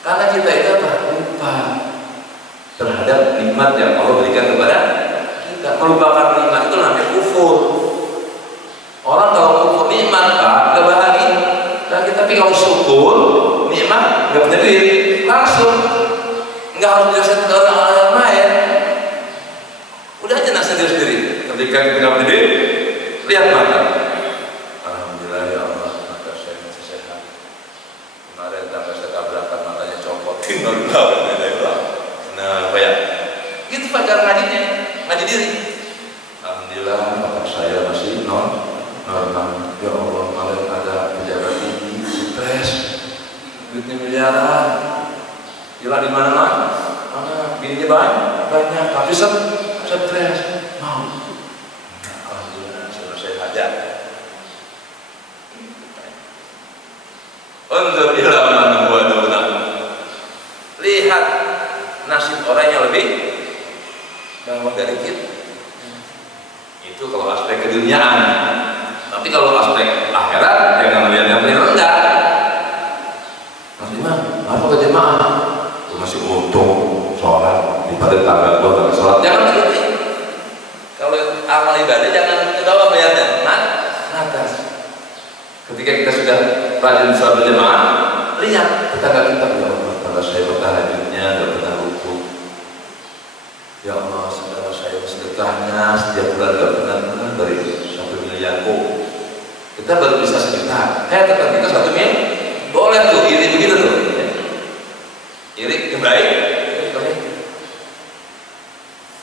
karena kita itu apa? Lupa terhadap nikmat yang Allah berikan kepada kita. Melupakan nikmat itu namanya kufur. Orang kalau kufur nikmat Pak, gak bahagia. Tapi kalau syukur nikmat, gak punya duit, langsung nggak harus dijelasin ke orang lain. Ketika kita berdiri, lihat mata. Alhamdulillah ya Allah, mata saya masih sehat. Kemarin tangga saya tabrakan, matanya copot. Nah, kayak itu cara ngajinya, ngaji diri. Alhamdulillah mata saya masih normal. Ya Allah, kalau ada pejabat tinggi, stres, duitnya miliaran, gila di mana-mana, bininya banyak, tapi stres, mau. Alhamdulillah, selesai hajat. Untuk ilaman buat donat. Lihat nasib orang yang lebih bawah dari kita. Itu kalau aspek keduniaan. Tapi kalau aspek akhirat, jangan melihat yang paling rendah. Maksudnya, apa ke jemaah? Itu masih untung sholat daripada tangga gua tangga sholat. Jangan begitu. Kalau amal ibadah jangan ke bawah melihatnya, atas. Ketika kita sudah rajin sholat berjemaah, lihat tetangga kita, ya Allah, kalau saya bertahajudnya, tidak pernah rukuk. Ya Allah, saudara saya sedekahnya setiap bulan tidak pernah dari 1 miliar kok. Kita baru bisa 1 juta. Tetap kita 1 miliar. Boleh tuh, iri begitu tuh. Iri baik.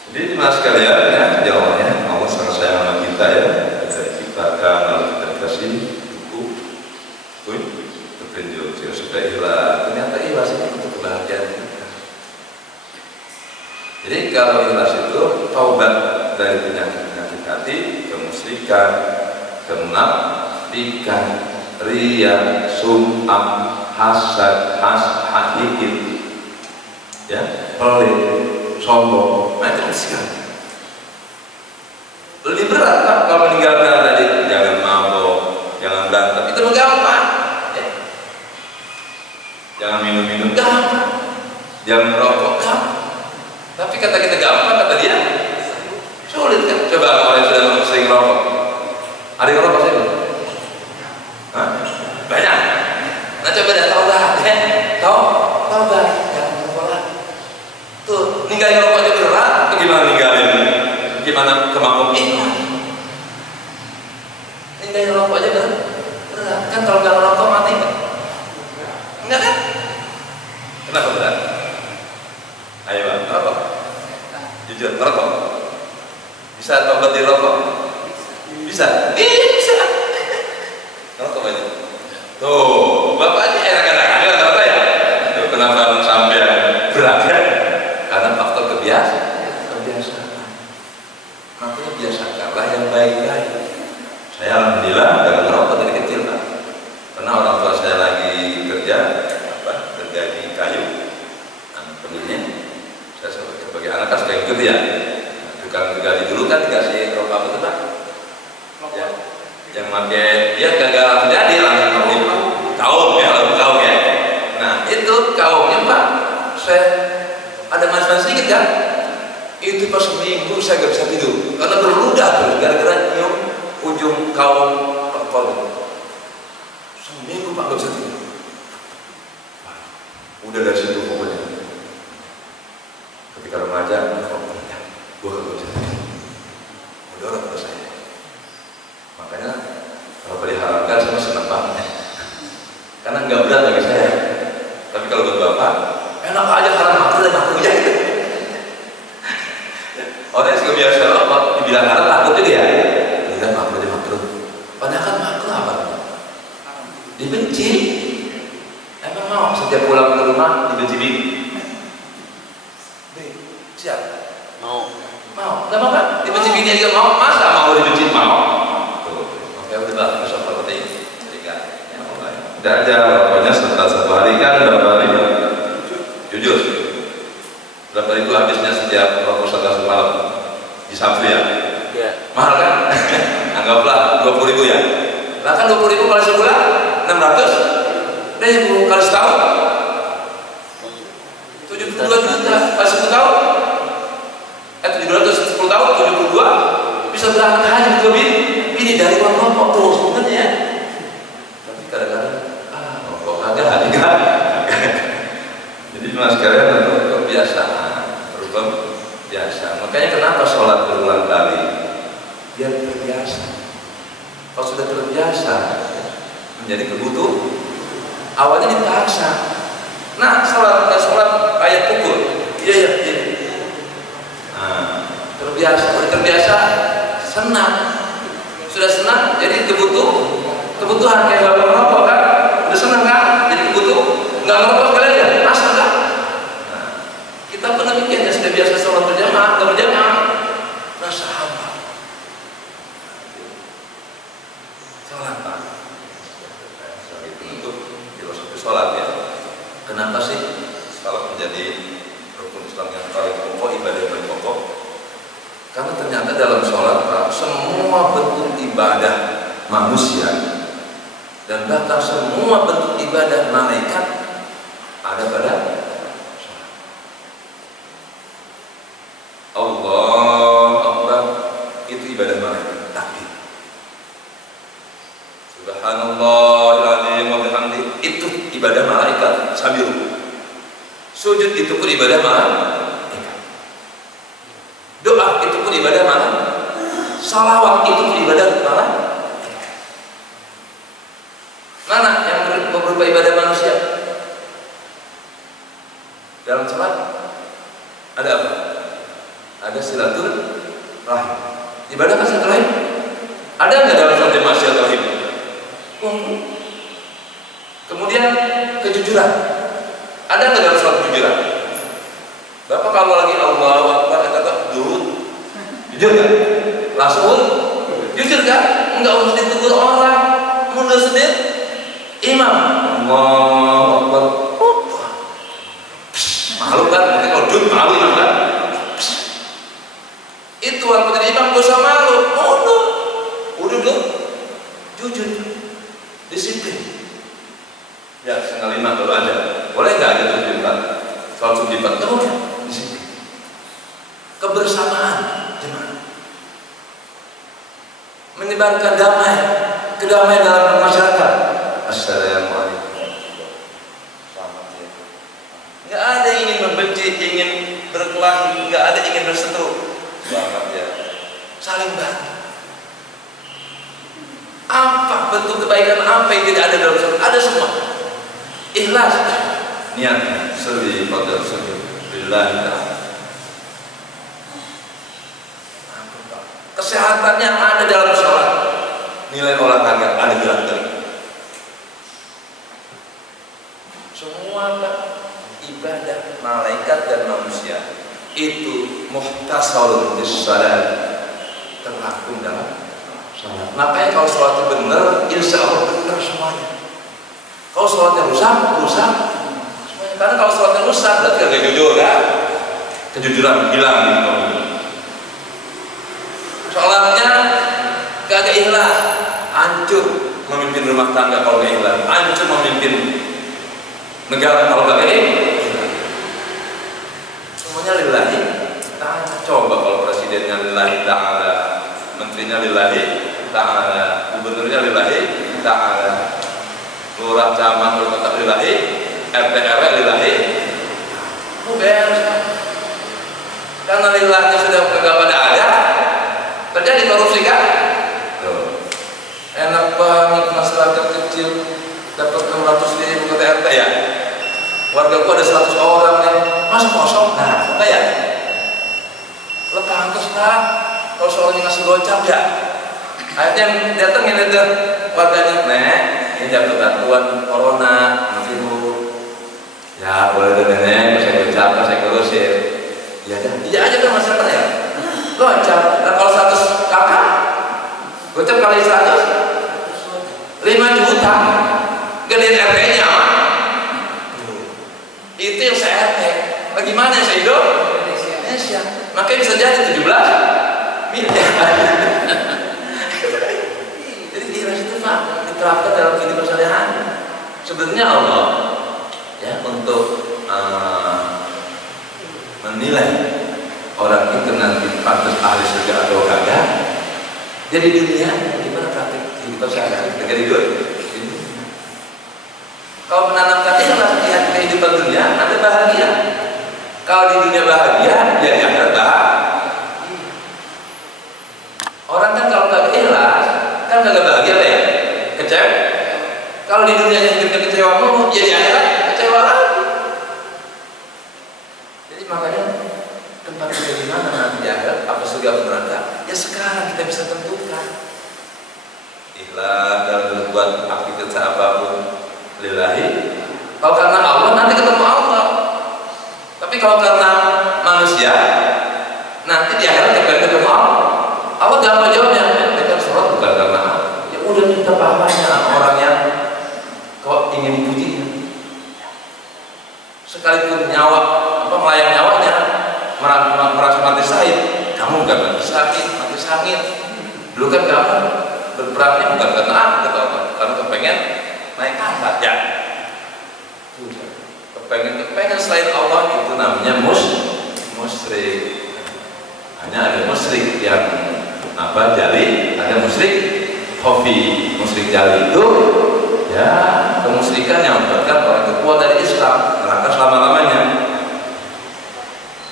Jadi mas sekalian ya, jawabannya Allah sangat sayang sama kita ya. Kita diciptakan lalu kita dikasih buku, petunjuk supaya ikhlas. Ternyata ikhlas itu untuk kebahagiaan kita. Jadi kalau ikhlas itu taubat dari penyakit hati, kemusyrikan, kemunafikan, riya, sum'ah, hasad, hasidin, ya, pelit, sombong, macam-macam. Lebih berat kan kalau meninggalkan tadi, jangan mabuk, jangan berantem, itu gampang. Ya. Jangan minum-minum, gampang. Jangan merokok, gampang. Tapi kata kita gampang, kata dia sulit kan? Coba orang yang sudah sering rokok, ada yang rokok saya belum? Banyak. Nah coba dah taubat, taubat, jangan rokok lagi. Tuh, ninggalin rokok aja berat, bagaimana ninggalin? Gimana kemampuan iman? Ninggalin rokok aja berat. Kan kalau nggak rokok mati kan? Enggak kan? Kenapa berat? Ayo bang, ngerokok? Jujur, ngerokok? Bisa tobat di rokok? Bisa? Bisa! Ngerokok banyak? Tuh, bapak aja enak-enak ngerokok ya? Tuh, kenapa sampai berat ya? Karena faktor kebiasaan. Makanya biasakanlah yang baik-baik. Saya alhamdulillah jangan ngerokok dari kecil Pak. Karena orang tua saya lagi kerja di kayu, pengennya saya sebagai anak kan sudah ikut ya. Tukang gali dulu kan dikasih rokok apa tuh Pak? Ya, yang pakai dia gagal jadi langsung kaum ya, lalu kaum ya. Nah itu kaumnya Pak, saya ada masalah sedikit kan? Itu pas seminggu saya nggak bisa tidur karena berludah tuh gara-gara nyium ujung kaum rokok. Seminggu Pak nggak bisa tidur. Udah dari situ pokoknya. Ketika remaja, gue gak bisa tidur. Udah orang tua saya. Makanya kalau diharapkan saya masih senang banget. Karena nggak berat bagi saya. Tapi kalau buat bapak, enak aja haram makruh dan makruhnya. Orang yang suka biasa rokok dibilang haram takut juga ya. Bilang makruh dan makruh. Padahal kan makruh apa? Dibenci. Emang mau setiap pulang ke rumah dibenci bini? Siap? Mau. Gak mau kan? Dibenci bini juga mau. Masa mau dibenci? Mau. Oke udah lah, besok seperti ini. Tidak aja rokoknya setelah 1 hari kan berapa hari? Jujur. Berapa ribu habisnya setiap rokok satu malam di Sabtu ya? Iya. Mahal kan? Anggaplah 20.000 ya. Lah kan 20.000 kali sebulan 600. Ribu kali setahun 72 juta kali 10 tahun 700 10 tahun 72 bisa berangkat haji juga bini dari uang rokok tuh sebenarnya. Tapi kadang-kadang rokok agak haji kan. Jadi mas sekalian itu kebiasaan berubah biasa. Makanya kenapa sholat berulang kali biar terbiasa. Kalau sudah terbiasa menjadi kebutuhan, awalnya dipaksa. Nah, sholat ayat pukul, iya. Nah, terbiasa, senang. Sudah senang, jadi kebutuhan kayak bapak merokok kan, udah senang kan, jadi kebutuhan. Nggak ngerokok sekalian ya, asal kan. Nah, kita pun demikian ya, sudah biasa sholat berjamaah, rasa hampa. Sholat Pak. Itu filosofi sholat ya. Kenapa sih sholat menjadi rukun Islam yang paling pokok, ibadah yang paling pokok? Karena ternyata dalam sholat Pak, semua bentuk ibadah manusia dan bahkan semua bentuk ibadah malaikat ada pada sholat. Allahu Akbar itu ibadah malaikat, takbir. Subhanallahil wa bihamdi itu ibadah malaikat sambil ruku. Sujud itu pun ibadah malaikat. Doa itu pun ibadah malaikat. Salawat itu pun ibadah malaikat. Mana yang berupa ibadah manusia? Dalam sholat ada apa? Ada silaturahim. Ibadah kan silaturahim? Ada nggak dalam sholat jemaah silaturahim? Kemudian kejujuran. Ada nggak dalam sholat kejujuran? Bapak kalau lagi Allahu Akbar kata jujur kan? Langsung jujur kan? Enggak usah ditegur orang, mundur sendiri. Imam Allahu Akbar. Malu kan? Mungkin kalau jujur malu imam kan? Itu walaupun jadi imam dosa malu, mundur. Udah jujur. Disiplin. Ya, setengah 5 kalau ada. Boleh nggak ada 7-4? Soal 7-4 itu disiplin. Kebersamaan jemaah. Menyebarkan kedamaian dalam masyarakat. Assalamualaikum. Selamat ya. Nggak ada ingin membenci, ingin berkelahi, nggak ada ingin berseteru. Selamat ya. Saling bantu. Apa bentuk kebaikan apa yang tidak ada dalam sholat? Ada semua. Ikhlas niatnya suri pada suri lillahi ta'ala. Kesehatannya ada dalam sholat. Nilai olahraga ada gerak-gerik. Semua ibadah malaikat dan manusia itu muhtasalun bis salat, terangkum dalam sholat. Makanya kalau sholatnya benar, insya Allah benar semuanya. Kalau sholatnya rusak semuanya. Karena kalau sholatnya rusak berarti gak jujur kan? Kejujuran hilang gitu. Sholatnya gak ikhlas, hancur memimpin rumah tangga kalau gak ikhlas, hancur memimpin negara kalau gak ikhlas. Semuanya lillahi ta'ala. Coba kalau presidennya lillahi ta'ala, menterinya lillahi ta'ala, gubernurnya lillahi ta'ala, lurah camat kota lillahi, RT RW lillahi, beres kan? Karena lillahi sudah kagak pada ada, terjadi korupsi kan? Enak banget masyarakat kecil dapat 600.000 kata RT ya. Warga gua ada 100 orang nih, masa kosong? Nah, kayak lepas lah. Kalau soalnya ngasih gocap ya, akhirnya datengin itu warganya, ini dapat bantuan corona, masih dulu. Ya boleh deh nenek, saya gocap, saya kurusin. Iya aja kan masyarakat ya. Gocap. Nah kalau 100 kakak, gocap kali 100, 5 juta. Gedein RT-nya. Itu yang saya RT. Bagaimana saya hidup? Indonesia. Makanya bisa jadi 17 miliar. Jadi ikhlas itu Pak diterapkan dalam kehidupan sehari-hari. Sebenarnya Allah ya untuk menilai orang itu nanti pantas ahli surga atau kagak. Jadi dunia gimana praktik kehidupan sehari-hari ketika hidup? Kalau menanamkan ikhlas di kehidupan dunia, Anda bahagia. Kalau di dunia bahagia, ya di akhirat bahagia. Orang kan kalau karena manusia, nanti di akhirat tergantung ketemu Allah. Allah gampang jawabnya. Mereka sholat bukan karena ya udah minta pahalanya orang yang kok ingin dipujinya. Sekalipun nyawa melayang nyawanya merasa mati syahid, kamu bukan mati sakit. Dulu kan kamu berperangnya bukan karena aku, kata Allah, karena kepengen naik pangkat ya. Kepengen selain Allah, itu namanya musyrik. Hanya ada musyrik yang jali, ada musyrik khafi. Musyrik jali itu ya kemusyrikan yang membuatkan orang keluar dari Islam, neraka selama-lamanya.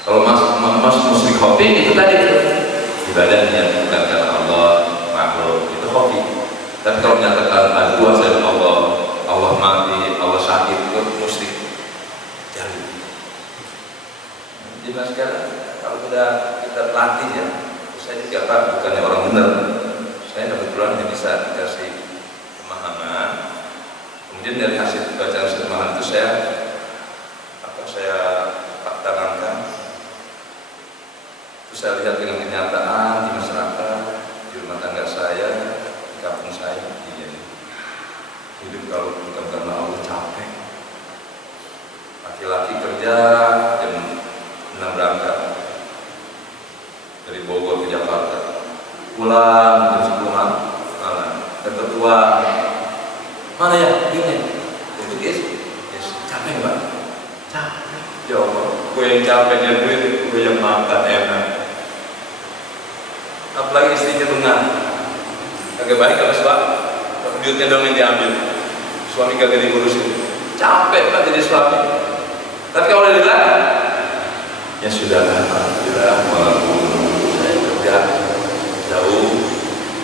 Kalau mas musyrik khafi itu tadi ibadahnya bukan karena Allah, makhluk, itu khafi. Tapi kalau menyatakan ada dua selain Allah, Allah mati, Allah sakit, itu musyrik jali. Jadi mas sekarang kalau kita latih ya, saya juga Pak bukannya orang benar, saya kebetulan hanya bisa dikasih pemahaman. Kemudian dari hasil bacaan pemahaman itu saya tanamkan, terus saya lihat dengan kenyataan di masyarakat, di rumah tangga saya, di kampung saya, hidup kalau bukan karena Allah capek. Laki-laki kerja jam 6 berangkat dari Bogor ke Jakarta, pulang jam 10 malam, ketua mana ya ini untuk yes capek Pak, capek ya Allah, gue yang capeknya duit, gue yang makan enak, apalagi istrinya bengar, agak baik kalau Pak, duitnya dong yang diambil, suami kagak diurusin, capek Pak jadi suami. Tapi kalau udah ya sudah, alhamdulillah, walaupun saya kerja jauh,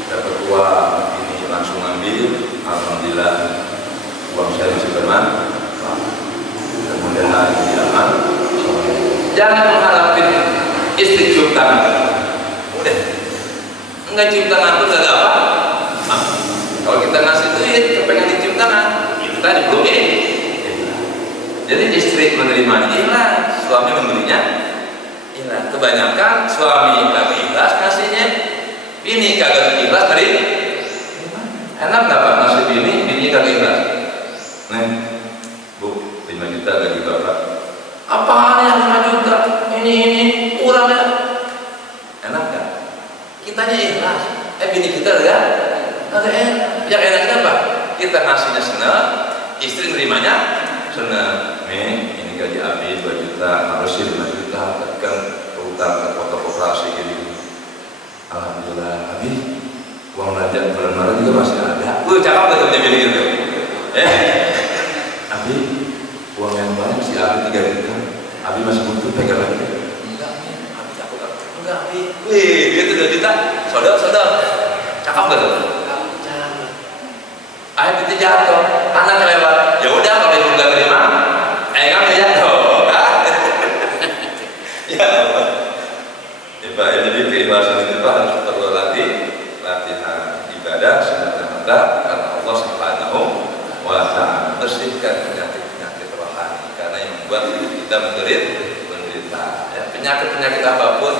dapat uang ini langsung ambil, alhamdulillah, uang saya masih bermanfaat. Mudah-mudahan ini aman. Jangan mengharapin istri cium tangan. Udah, enggak cium tangan itu enggak apa. Kalau kita ngasih duit, kepengen dicium tangan, itu tadi belum ini. Jadi istri menerima ikhlas, suami memberinya ikhlas. Kebanyakan suami kagak ikhlas kasihnya, bini kagak ikhlas dari enak nggak Pak ngasih bini kagak ikhlas. Nih Bu, 5 juta gaji Bapak. Apaan yang 5 juta? Ini kurang ya. Enak kan? Kitanya ikhlas. Bini kita ya kagak enak. Yang enaknya apa? Kita ngasihnya senang, istri nerimanya senang. Ini gaji Abi 2 juta, harusnya 5 juta, tapi kan utang ke foto koperasi gini. Alhamdulillah, Abi uang belanja bulan Maret juga masih ada. Cakap gak kerja gini gitu? Abi uang yang banyak si Abi 3 juta, Abi masih butuh pegang lagi. Enggak, Abi takut. Enggak, Abi. Dia 3 juta, saudara. Cakap gak tuh? Cakap. Akhirnya jatuh, anak lewat. Ya udah kalau ibu nggak terima, kamu jatuh. Ya Pak, jadi keikhlasan itu Pak harus perlu latihan ibadah semata-mata karena Allah Subhanahu wa Ta'ala. Bersihkan penyakit-penyakit rohani karena yang membuat kita menderita. Ya, penyakit-penyakit apapun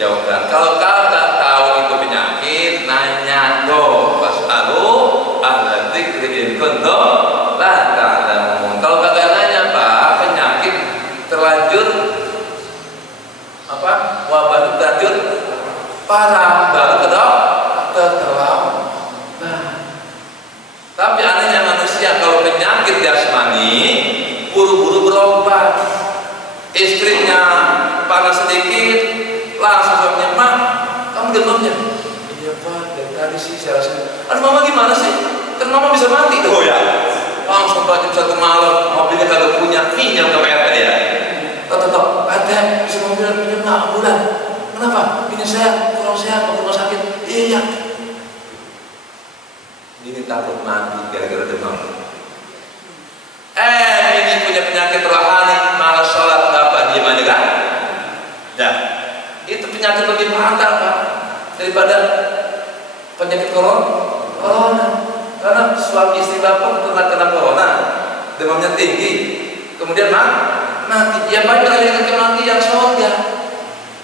jauhkan. Kalau kau tak tahu itu penyakit, nanya do fasalu ahla dzikri in kuntum la ta'lamun. Kalau kagak nanya Pak, penyakit terlanjur wabah itu terlanjur parah baru ke dokter. Tapi anehnya manusia kalau penyakit jasmani buru-buru berobat. Istrinya panas sedikit langsung suaminya, "Mak, kamu demamnya?" "Iya Pak, dari tadi sih saya rasa." "Aduh Mama gimana sih? Kan Mama bisa mati." "Oh ya." Langsung jam 1 malam, mobilnya kagak punya, pinjam ke PT ya. Tetap PT bisa mobil pinjam nggak bulan. Kenapa? Ini saya kurang sehat, mau ke rumah sakit. Iya. Ini takut mati gara-gara demam. Ini punya penyakit rohani, malas sholat, apa diam aja kan? Ya, itu penyakit lebih fatal Pak daripada penyakit corona. Karena suami istri bapak kena corona, demamnya tinggi, kemudian mati, ya baik melahirkan kematian surga.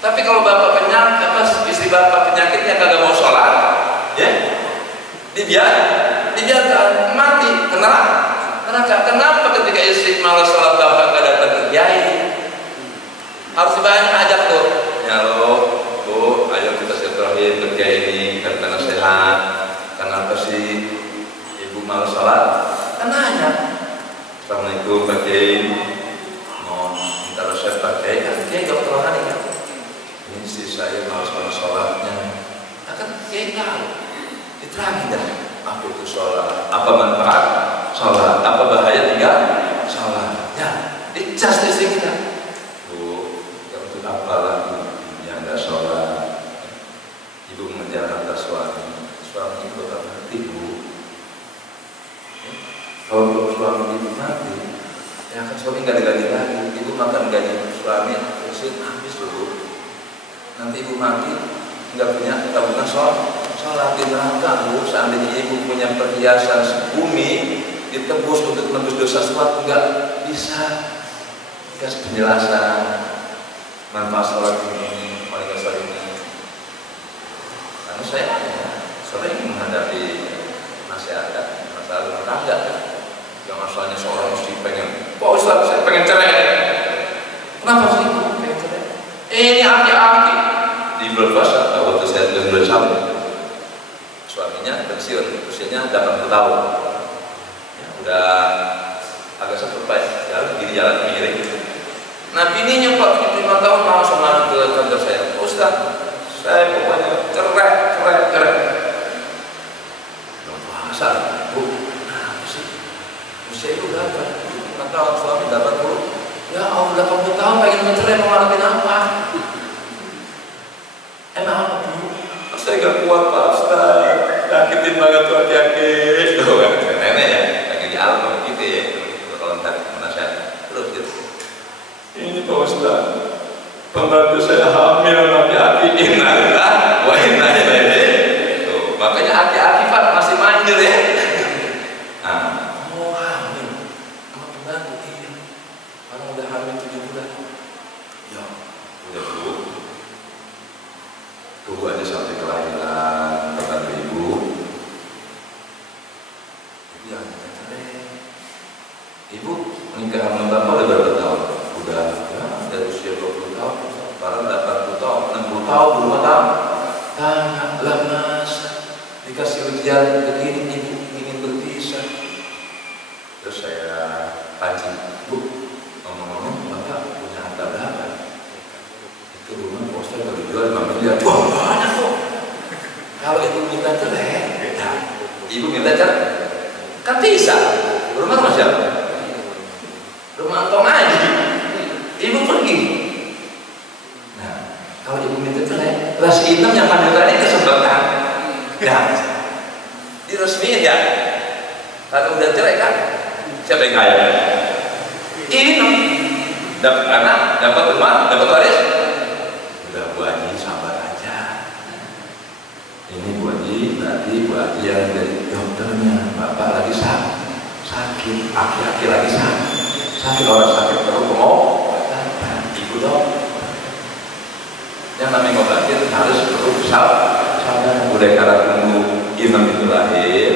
Tapi kalau bapak penyakit, istri bapak penyakitnya kagak mau sholat, ya, dibiarkan mati ke neraka. Kenapa ketika istri malas sholat bapak gak datang ke kiai? Harus banyak ajak tuh. Ya lo, bu, ayo kita silaturahim ke kiai ini karena sehat. Kenapa sih ibu malas sholat? Kan nanya. Assalamualaikum Pak Kiai, mau minta resep Pak Kiai, kan Kiai dokter rohani kan? Ini sih saya malas sholatnya. Nah kan Kiai tahu, diterangin dah. Apa itu sholat? Apa manfaat sholat? Apa bahaya tinggal sholat? Ya, dicas istri kita. Bu, kamu itu apalah yang nggak sholat? Ibu menjalankan suami itu bakal mati, Bu. Kalau suami ibu mati, ya kan suami nggak digaji lagi. Ibu makan gaji suami, terus habis dulu. Nanti ibu mati nggak punya tabungan sholat di neraka, Bu. Seandainya ibu punya perhiasan sebumi, ditebus untuk menebus dosa suatu nggak bisa. Kasih penjelasan manfaat sholat ini, wanita sholat ini. Karena saya sering menghadapi masyarakat masalah rumah tangga. Yang asalnya seorang mesti pengen, Pak Ustaz, saya pengen cerai. Kenapa sih pengen cerai? Ini aki-aki di bulan puasa, waktu saya bulan Syawal, suaminya pensiun, usianya 80 tahun. Ya, udah agak sampai jalan miring. Nah bininya Pak 75 tahun langsung masuk ke kantor saya. Ustaz, saya pokoknya cerai. Belum puasa, Bu. Usia itu berapa? 5 tahun, suami 80. Ya Allah, 80 tahun pengen mencerai, mau ngelakuin apa? Emang apa, Bu? Saya gak kuat, Pak Ustaz. Nyakitin banget tuh aki-aki. Tuh kan, nenek ya, pengen di alam gitu ya. Kalau ntar menasihat terus gitu. Ini Pak Ustaz, pembantu saya hamil aki-aki. Innalillah wa inna ilaihi. Tuh, makanya aki-aki Pak masih manjur ya. Tunggu aja sampai kelahiran kata ibu. Ibu jangan cerai. Ibu menikah sama bapak udah berapa tahun? Udah ya, dari usia 20 tahun, sekarang 80 tahun, 60 tahun, 25 tahun. Tanya, masa dikasih ujian begini, ibu ingin berpisah. Terus saya pancing, Bu, ngomong-ngomong bapak punya harta berapa? Itu rumah poster baru jual 5 miliar. Wah banyak kok. Kalau ibu minta cerai, nah, ibu minta cerai, kan bisa. Rumah siapa? Rumah Antong aja. Ibu pergi. Nah, kalau ibu minta cerai, ras hitam yang panggil tadi kesempatan. Nah, diresmiin ya. Kalau udah cerai kan, siapa yang kaya? Ini dapat anak, dapat rumah, dapat waris. Udah Bu Haji sabar aja. Ini Bu Haji, nanti Bu Haji yang dari dokternya. Bapak lagi sakit, aki-aki lagi sakit orang sakit perlu pengobatan. Ibu dong. Yang namanya ngobatin harus perlu sabar. Udah karena tunggu imam itu lahir.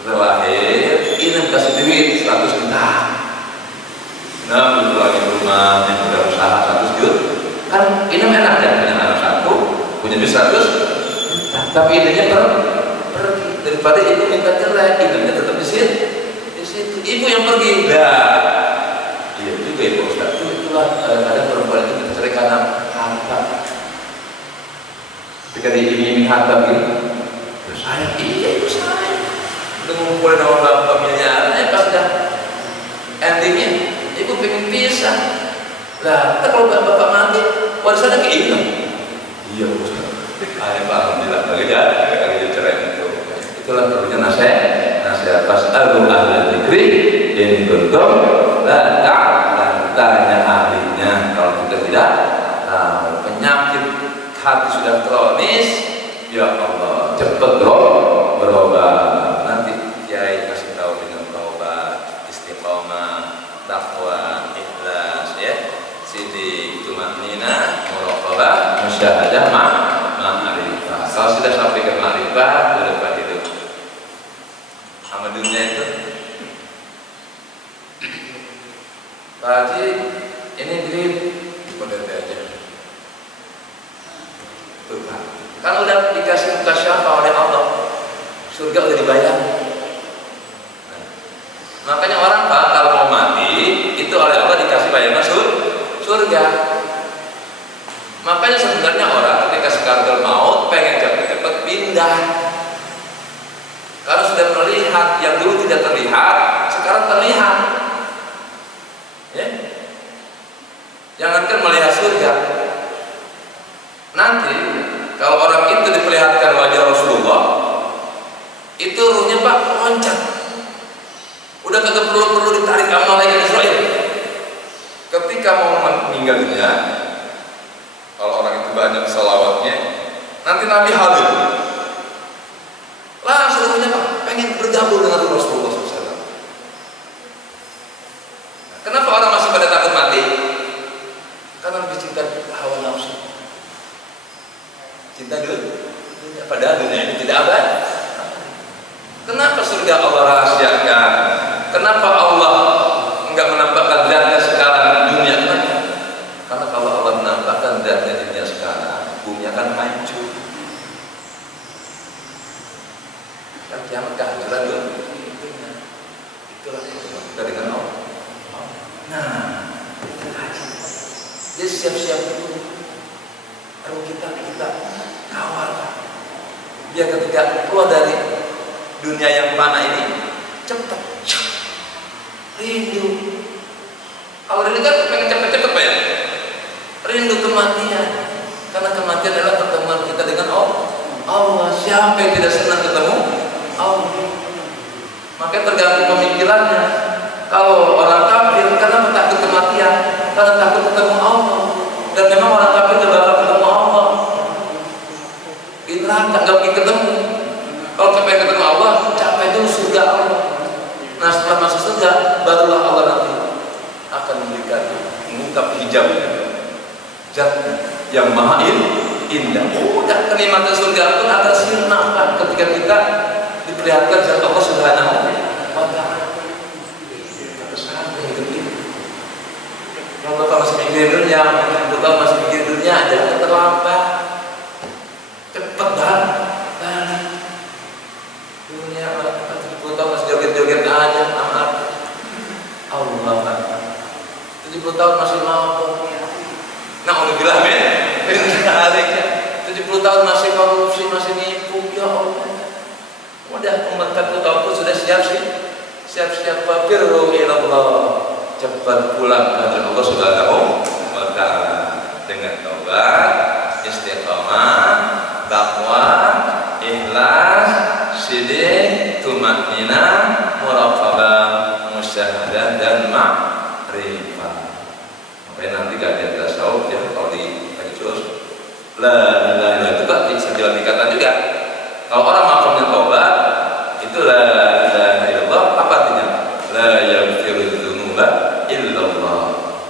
Setelah lahir, imam kasih duit 100 juta. Nah, begitu lagi rumah yang udah usaha 100 juta. Kan ini enak ya, punya anak satu, punya duit 100, tapi idenya pergi. Daripada ibu minta cerai, idenya tetap di situ. Ibu yang pergi. Nah, iya juga ya Pak Ustaz. Itulah kadang-kadang perempuan itu kita cerai karena harta. Ketika diiming-iming harta gitu, saya ibu saya udah ngumpulin sama bapak miliaran, pas udah endingnya ibu pengen pisah. Lah, kalau bapak mati, warisannya ke ibu. Iya, Ustaz. Alhamdulillah, kali cerai itu. Itulah perlunya nasihat. Fas'alu ahla dzikri in kuntum la ta'lamun. Tanya ahlinya kalau kita tidak tahu. Penyakit hati sudah kronis, ya Allah, cepat berobat. Nanti Kiai kasih tahu dengan berobat, istiqomah, takwa, ikhlas. musyahadah ma'rifah. Kalau sudah sampai ke ma'rifah, sudah dapat hidup. Sama dunia itu. Pak Haji, ini duit model aja. Tuh Pak, kan udah dikasih mukasyafah oleh Allah, surga udah dibayar. Nah, makanya orang Pak kalau mau mati itu oleh Allah dikasih bayangan surga. Makanya sebenarnya orang ketika sekardul maut pengen cepet-cepet pindah, karena sudah melihat yang dulu tidak terlihat, sekarang terlihat. Ya? Jangankan melihat surga, nanti kalau orang itu diperlihatkan wajah Rasulullah, itu ruhnya Pak loncat, udah kagak perlu ditarik sama malaikat Israel. Ketika mau meninggal dunia, kalau orang itu banyak salawatnya, nanti Nabi hadir, langsung ruhnya Pak pengen bergabung dengan Rasulullah SAW. Kenapa orang masih pada takut mati? Karena lebih cinta hawa nafsu, cinta dunia, padahal dunia ini tidak abadi. Kenapa surga Allah rahasiakan? Kenapa Allah enggak menampakkan zatnya sekarang dunia? Karena kalau Allah menampakkan zatnya dunia sekarang, bumi akan hancur. Kan kiamat kehancuran dunia. Itulah kita dengan Allah. Nah, jadi siap-siap dulu. Kalau kita kawal, biar ketika keluar dari dunia yang fana ini cepat, rindu. Kalau rindu kan pengen cepet-cepet Pak ya. Rindu kematian, karena kematian adalah pertemuan kita dengan Allah. Siapa yang tidak senang ketemu Allah? Makanya tergantung pemikirannya. Kalau orang kafir karena takut kematian, karena takut ketemu Allah, dan memang orang kafir tidak bakal ketemu Allah. Di neraka nggak mungkin ketemu. Kalau capek ketemu Allah, capek dulu surga Allah. Nah setelah masuk surga, barulah Allah nanti akan memberikan mengungkap hijabnya, zatnya yang maha indah. Udah kenikmatan surga pun ada sirna ketika kita diperlihatkan zat Allah Subhanahu wa Ta'ala. Kalau Bapak masih mikirin dunia, Bapak masih mikirin dunia, jangan terlambat. Cepet banget. Dunia 70 tahun masih joget-joget aja, amat. Allah Akbar. 70 tahun masih mabuk. Nah, alhamdulillah men. 70 tahun masih korupsi, masih nipu, ya Allah. Udah umat 40 tahun pun sudah siap-siap firru ilallah. Cepat pulang ke Allah Subhanahu wa Ta'ala dengan taubat, istiqamah, takwa, ikhlas, sidik, tumakninah, muraqabah, musyahadah dan ma'rifah. Makanya nanti gak ada tasawuf ya kalau di juz. La ilaha illallah itu Pak sejalan dikatakan juga. Kalau orang makamnya taubat, itu la ilaha illallah apa artinya? La yaghfiru dzunuba illallah,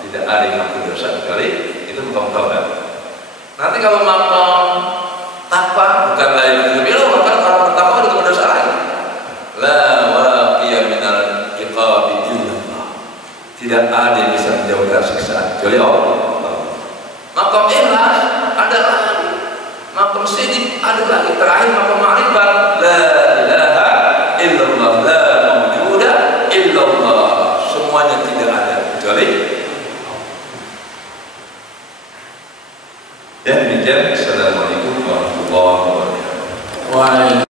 tidak ada yang mengampuni dosa kecuali itu makam taubat. Nanti kalau makam takwa bukan la ilaha illallah, maka orang bertakwa juga berdosa lain. La waqiya minal iqabi illallah, tidak ada yang bisa menjauhkan siksaan kecuali Allah. Makam ikhlas ada lagi, makam sidik ada lagi, terakhir makam ma'rifat la ilaha illallah, la mawjuda illallah, semuanya tidak ada kecuali ya. Demikian. Assalamualaikum warahmatullahi wabarakatuh.